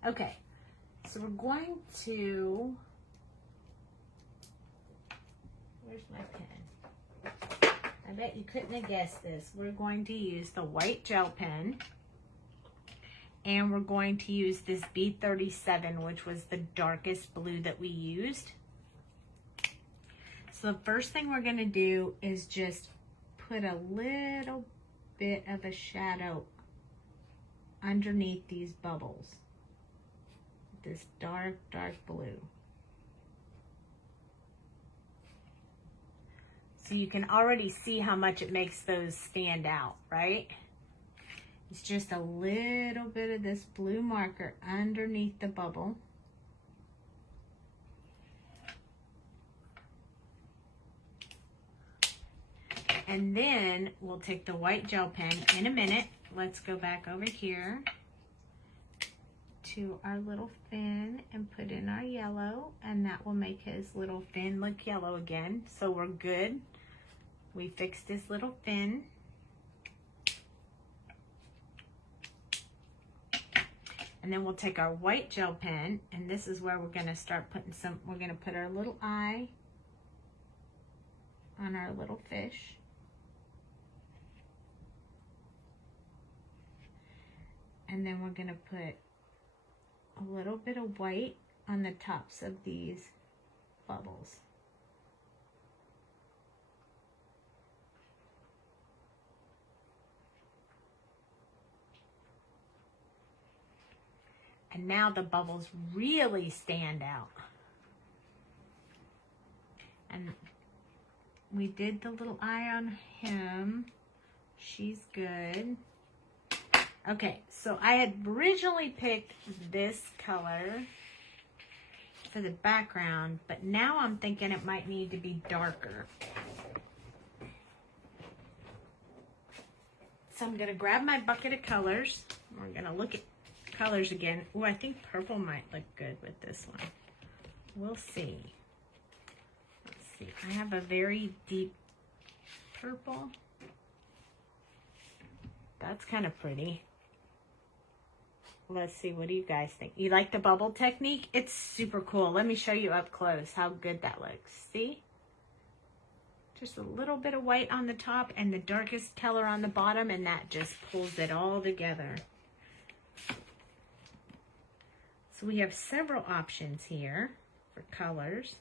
Okay, so we're going to, where's my pen? I bet you couldn't have guessed this. We're going to use the white gel pen, and we're going to use this B37, which was the darkest blue that we used. So the first thing we're going to do is just put a little bit of a shadow underneath these bubbles. This dark, dark blue. So you can already see how much it makes those stand out, right? It's just a little bit of this blue marker underneath the bubble. And then we'll take the white gel pen in a minute. Let's go back over here to our little fin and put in our yellow, and that will make his little fin look yellow again. So we're good. We fixed his little fin. And then we'll take our white gel pen, and this is where we're gonna start putting some, we're gonna put our little eye on our little fish. And then we're gonna put a little bit of white on the tops of these bubbles. And now the bubbles really stand out. And we did the little eye on him. She's good. Okay, so I had originally picked this color for the background, but now I'm thinking it might need to be darker. So I'm gonna grab my bucket of colors. We're gonna look at colors again. Oh, I think purple might look good with this one. We'll see. Let's see. I have a very deep purple. That's kind of pretty. Let's see, what do you guys think? You like the bubble technique? It's super cool. Let me show you up close how good that looks. See? Just a little bit of white on the top and the darkest color on the bottom, and that just pulls it all together. So we have several options here for colors.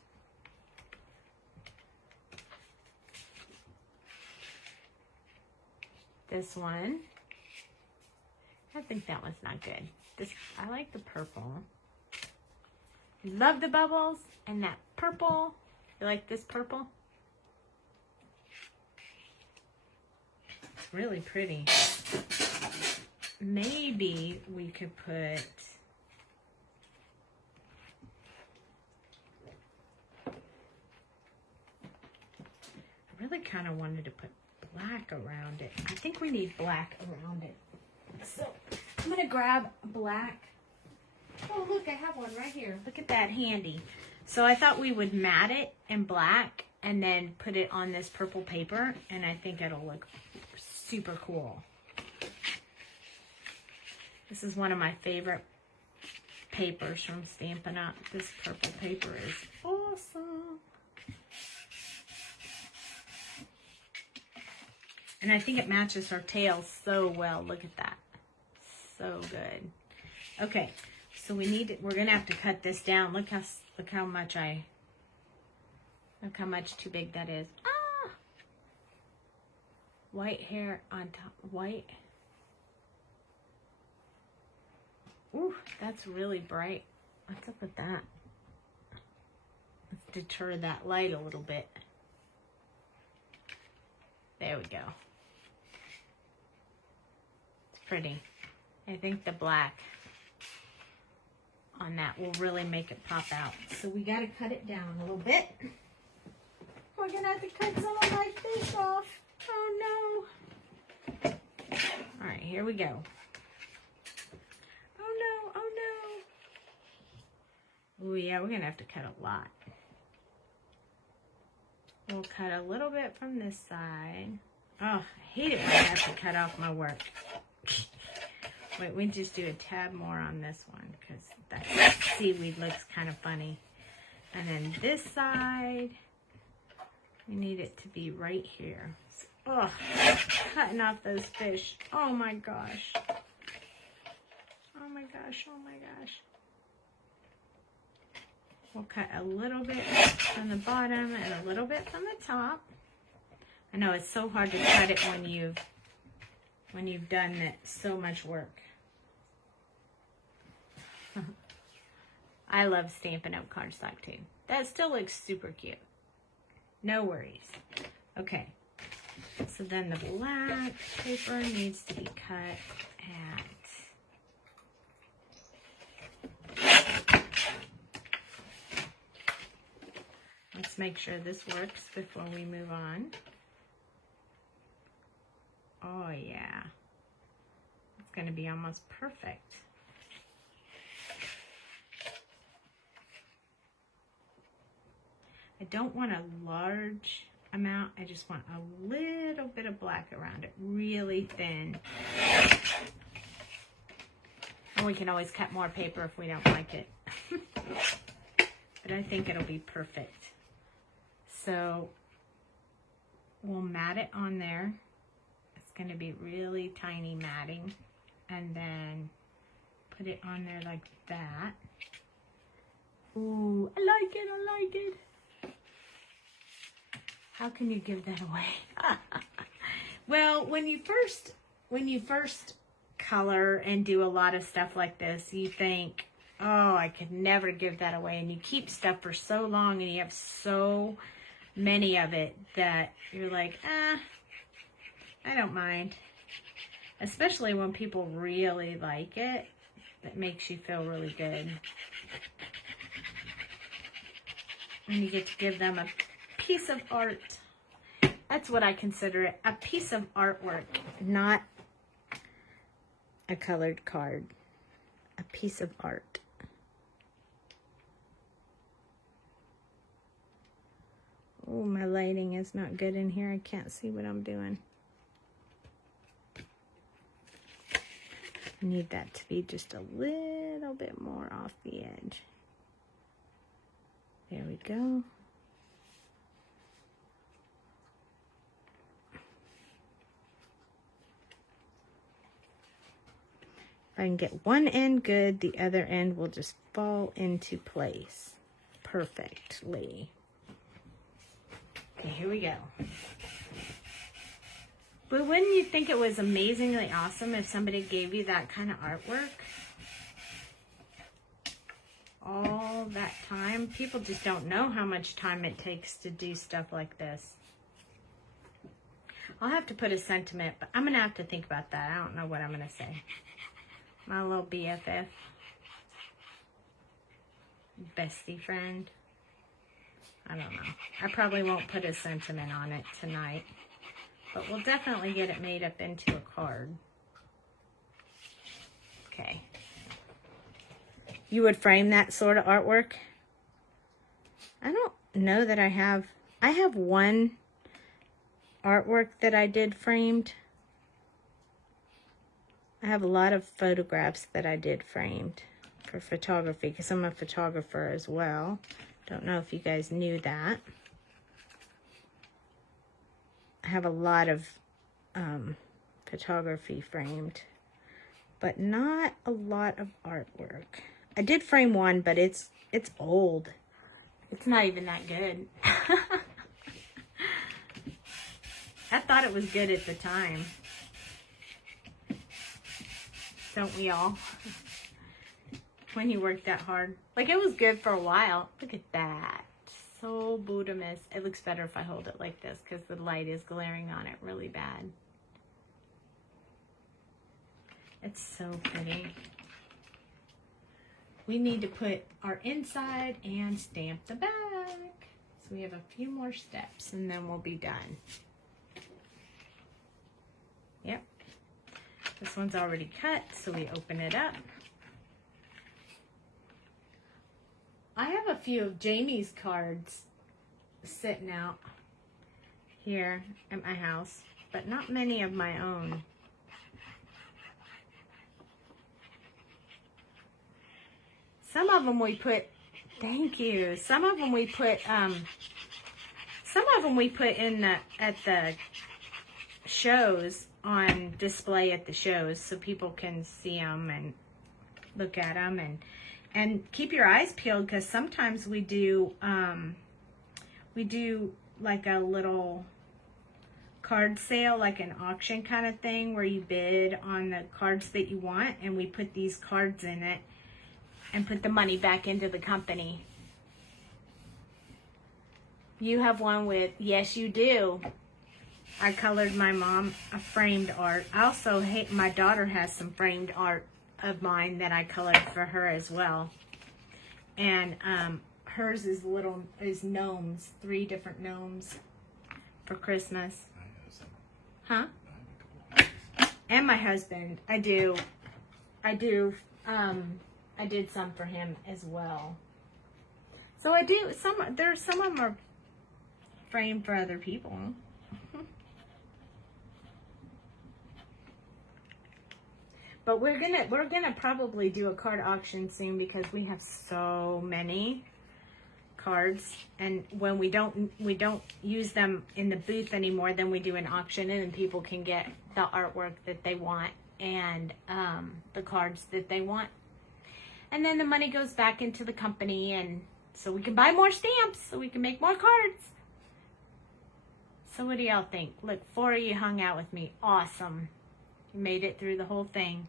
This one, I think that one's not good. This, I like the purple. Love the bubbles and that purple. You like this purple? It's really pretty. Maybe we could put I really kind of wanted to put black around it. I think we need black around it. So I'm gonna grab black. Oh, look, I have one right here. Look at that, handy. So I thought we would mat it in black and then put it on this purple paper, and I think it'll look super cool. This is one of my favorite papers from Stampin' Up. This purple paper is awesome. And I think it matches her tail so well. Look at that. So good. Okay, so we're gonna have to cut this down. Look how much too big that is. Ah! White hair on top, white. Ooh, that's really bright. What's up with that? Let's deter that light a little bit. There we go. It's pretty. I think the black on that will really make it pop out. So we got to cut it down a little bit. We're going to have to cut some of my fish off. Oh no. All right, here we go. Oh no, oh no. Oh yeah, we're going to have to cut a lot. We'll cut a little bit from this side. Oh, I hate it when I have to cut off my work. Wait, we just do a tad more on this one because that seaweed looks kind of funny. And then this side, we need it to be right here. Oh, cutting off those fish. Oh my gosh. Oh my gosh, oh my gosh. We'll cut a little bit from the bottom and a little bit from the top. I know it's so hard to cut it when you've done it, so much work. I love Stampin' Up! Cardstock too. That still looks super cute. No worries. Okay. So then the black paper needs to be cut at... Let's make sure this works before we move on. Oh yeah. It's going to be almost perfect. I don't want a large amount. I just want a little bit of black around it, really thin. And we can always cut more paper if we don't like it. But I think it'll be perfect. So we'll mat it on there. It's going to be really tiny matting. And then put it on there like that. Ooh, I like it, I like it. How can you give that away? Well, when you first color and do a lot of stuff like this, you think, oh, I could never give that away. And you keep stuff for so long and you have so many of it that you're like, I don't mind. Especially when people really like it. That makes you feel really good. And you get to give them a piece of art. That's what I consider it. A piece of artwork, not a colored card. A piece of art. Oh, my lighting is not good in here. I can't see what I'm doing. I need that to be just a little bit more off the edge. There we go. If I can get one end good, the other end will just fall into place perfectly. Okay, here we go. But wouldn't you think it was amazingly awesome if somebody gave you that kind of artwork? All that time. People just don't know how much time it takes to do stuff like this. I'll have to put a sentiment, but I'm going to have to think about that. I don't know what I'm going to say. My little BFF. Bestie friend. I don't know. I probably won't put a sentiment on it tonight. But we'll definitely get it made up into a card. Okay. You would frame that sort of artwork? I don't know that I have one artwork that I did framed. I have a lot of photographs that I did framed for photography because I'm a photographer as well. Don't know if you guys knew that. I have a lot of photography framed, but not a lot of artwork. I did frame one, but it's old. It's not even that good. I thought it was good at the time. Don't we all? When you work that hard. Like, it was good for a while. Look at that. So Buddha-miss. It looks better if I hold it like this because the light is glaring on it really bad. It's so pretty. We need to put our inside and stamp the back. So we have a few more steps and then we'll be done. Yep. This one's already cut, so we open it up. I have a few of Jamie's cards sitting out here at my house, but not many of my own. Some of them we put, thank you. Some of them we put in at the shows, on display at the shows, so people can see them and look at them and keep your eyes peeled, because sometimes we do like a little card sale, like an auction kind of thing, where you bid on the cards that you want, and we put these cards in it and put the money back into the company. You have one with, yes you do. I colored my mom a framed art. I also my daughter has some framed art of mine that I colored for her as well. And hers is gnomes, 3 different gnomes for Christmas. I have some. Huh? I have a couple. And my husband, I did some for him as well. So I do some of them are framed for other people. But we're gonna probably do a card auction soon, because we have so many cards, and when we don't use them in the booth anymore, then we do an auction, and then people can get the artwork that they want and the cards that they want, and then the money goes back into the company, and so we can buy more stamps, so we can make more cards. So what do y'all think? Look, 4 of you hung out with me. Awesome. You made it through the whole thing.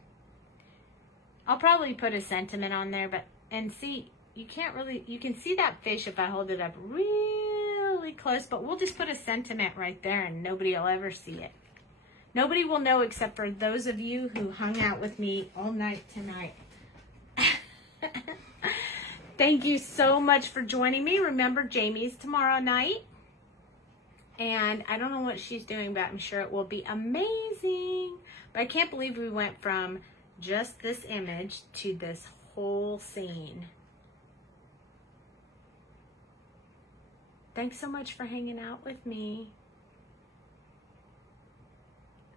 I'll probably put a sentiment on there, and see, you can see that fish if I hold it up really close, but we'll just put a sentiment right there and nobody will ever see it. Nobody will know except for those of you who hung out with me all night tonight. Thank you so much for joining me. Remember, Jamie's tomorrow night. And I don't know what she's doing, but I'm sure it will be amazing. But I can't believe we went from just this image to this whole scene. Thanks so much for hanging out with me.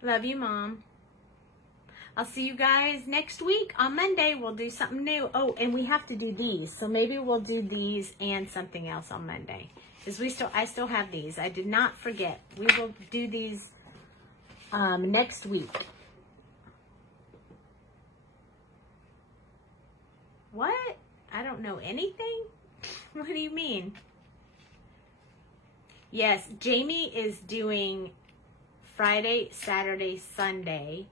Love you, Mom. I'll see you guys next week on Monday. We'll do something new. Oh, and we have to do these. So maybe we'll do these and something else on Monday. Because I still have these. I did not forget. We will do these next week. What? I don't know anything? What do you mean? Yes, Jamie is doing Friday, Saturday, Sunday,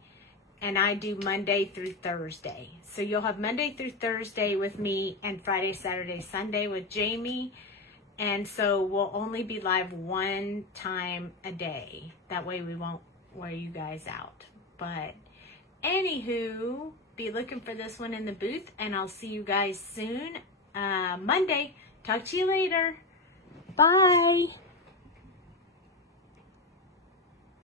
and I do Monday through Thursday. So you'll have Monday through Thursday with me and Friday, Saturday, Sunday with Jamie. And so we'll only be live 1 time a day. That way we won't wear you guys out. But anywho, be looking for this one in the booth, and I'll see you guys soon. Monday. Talk to you later. Bye.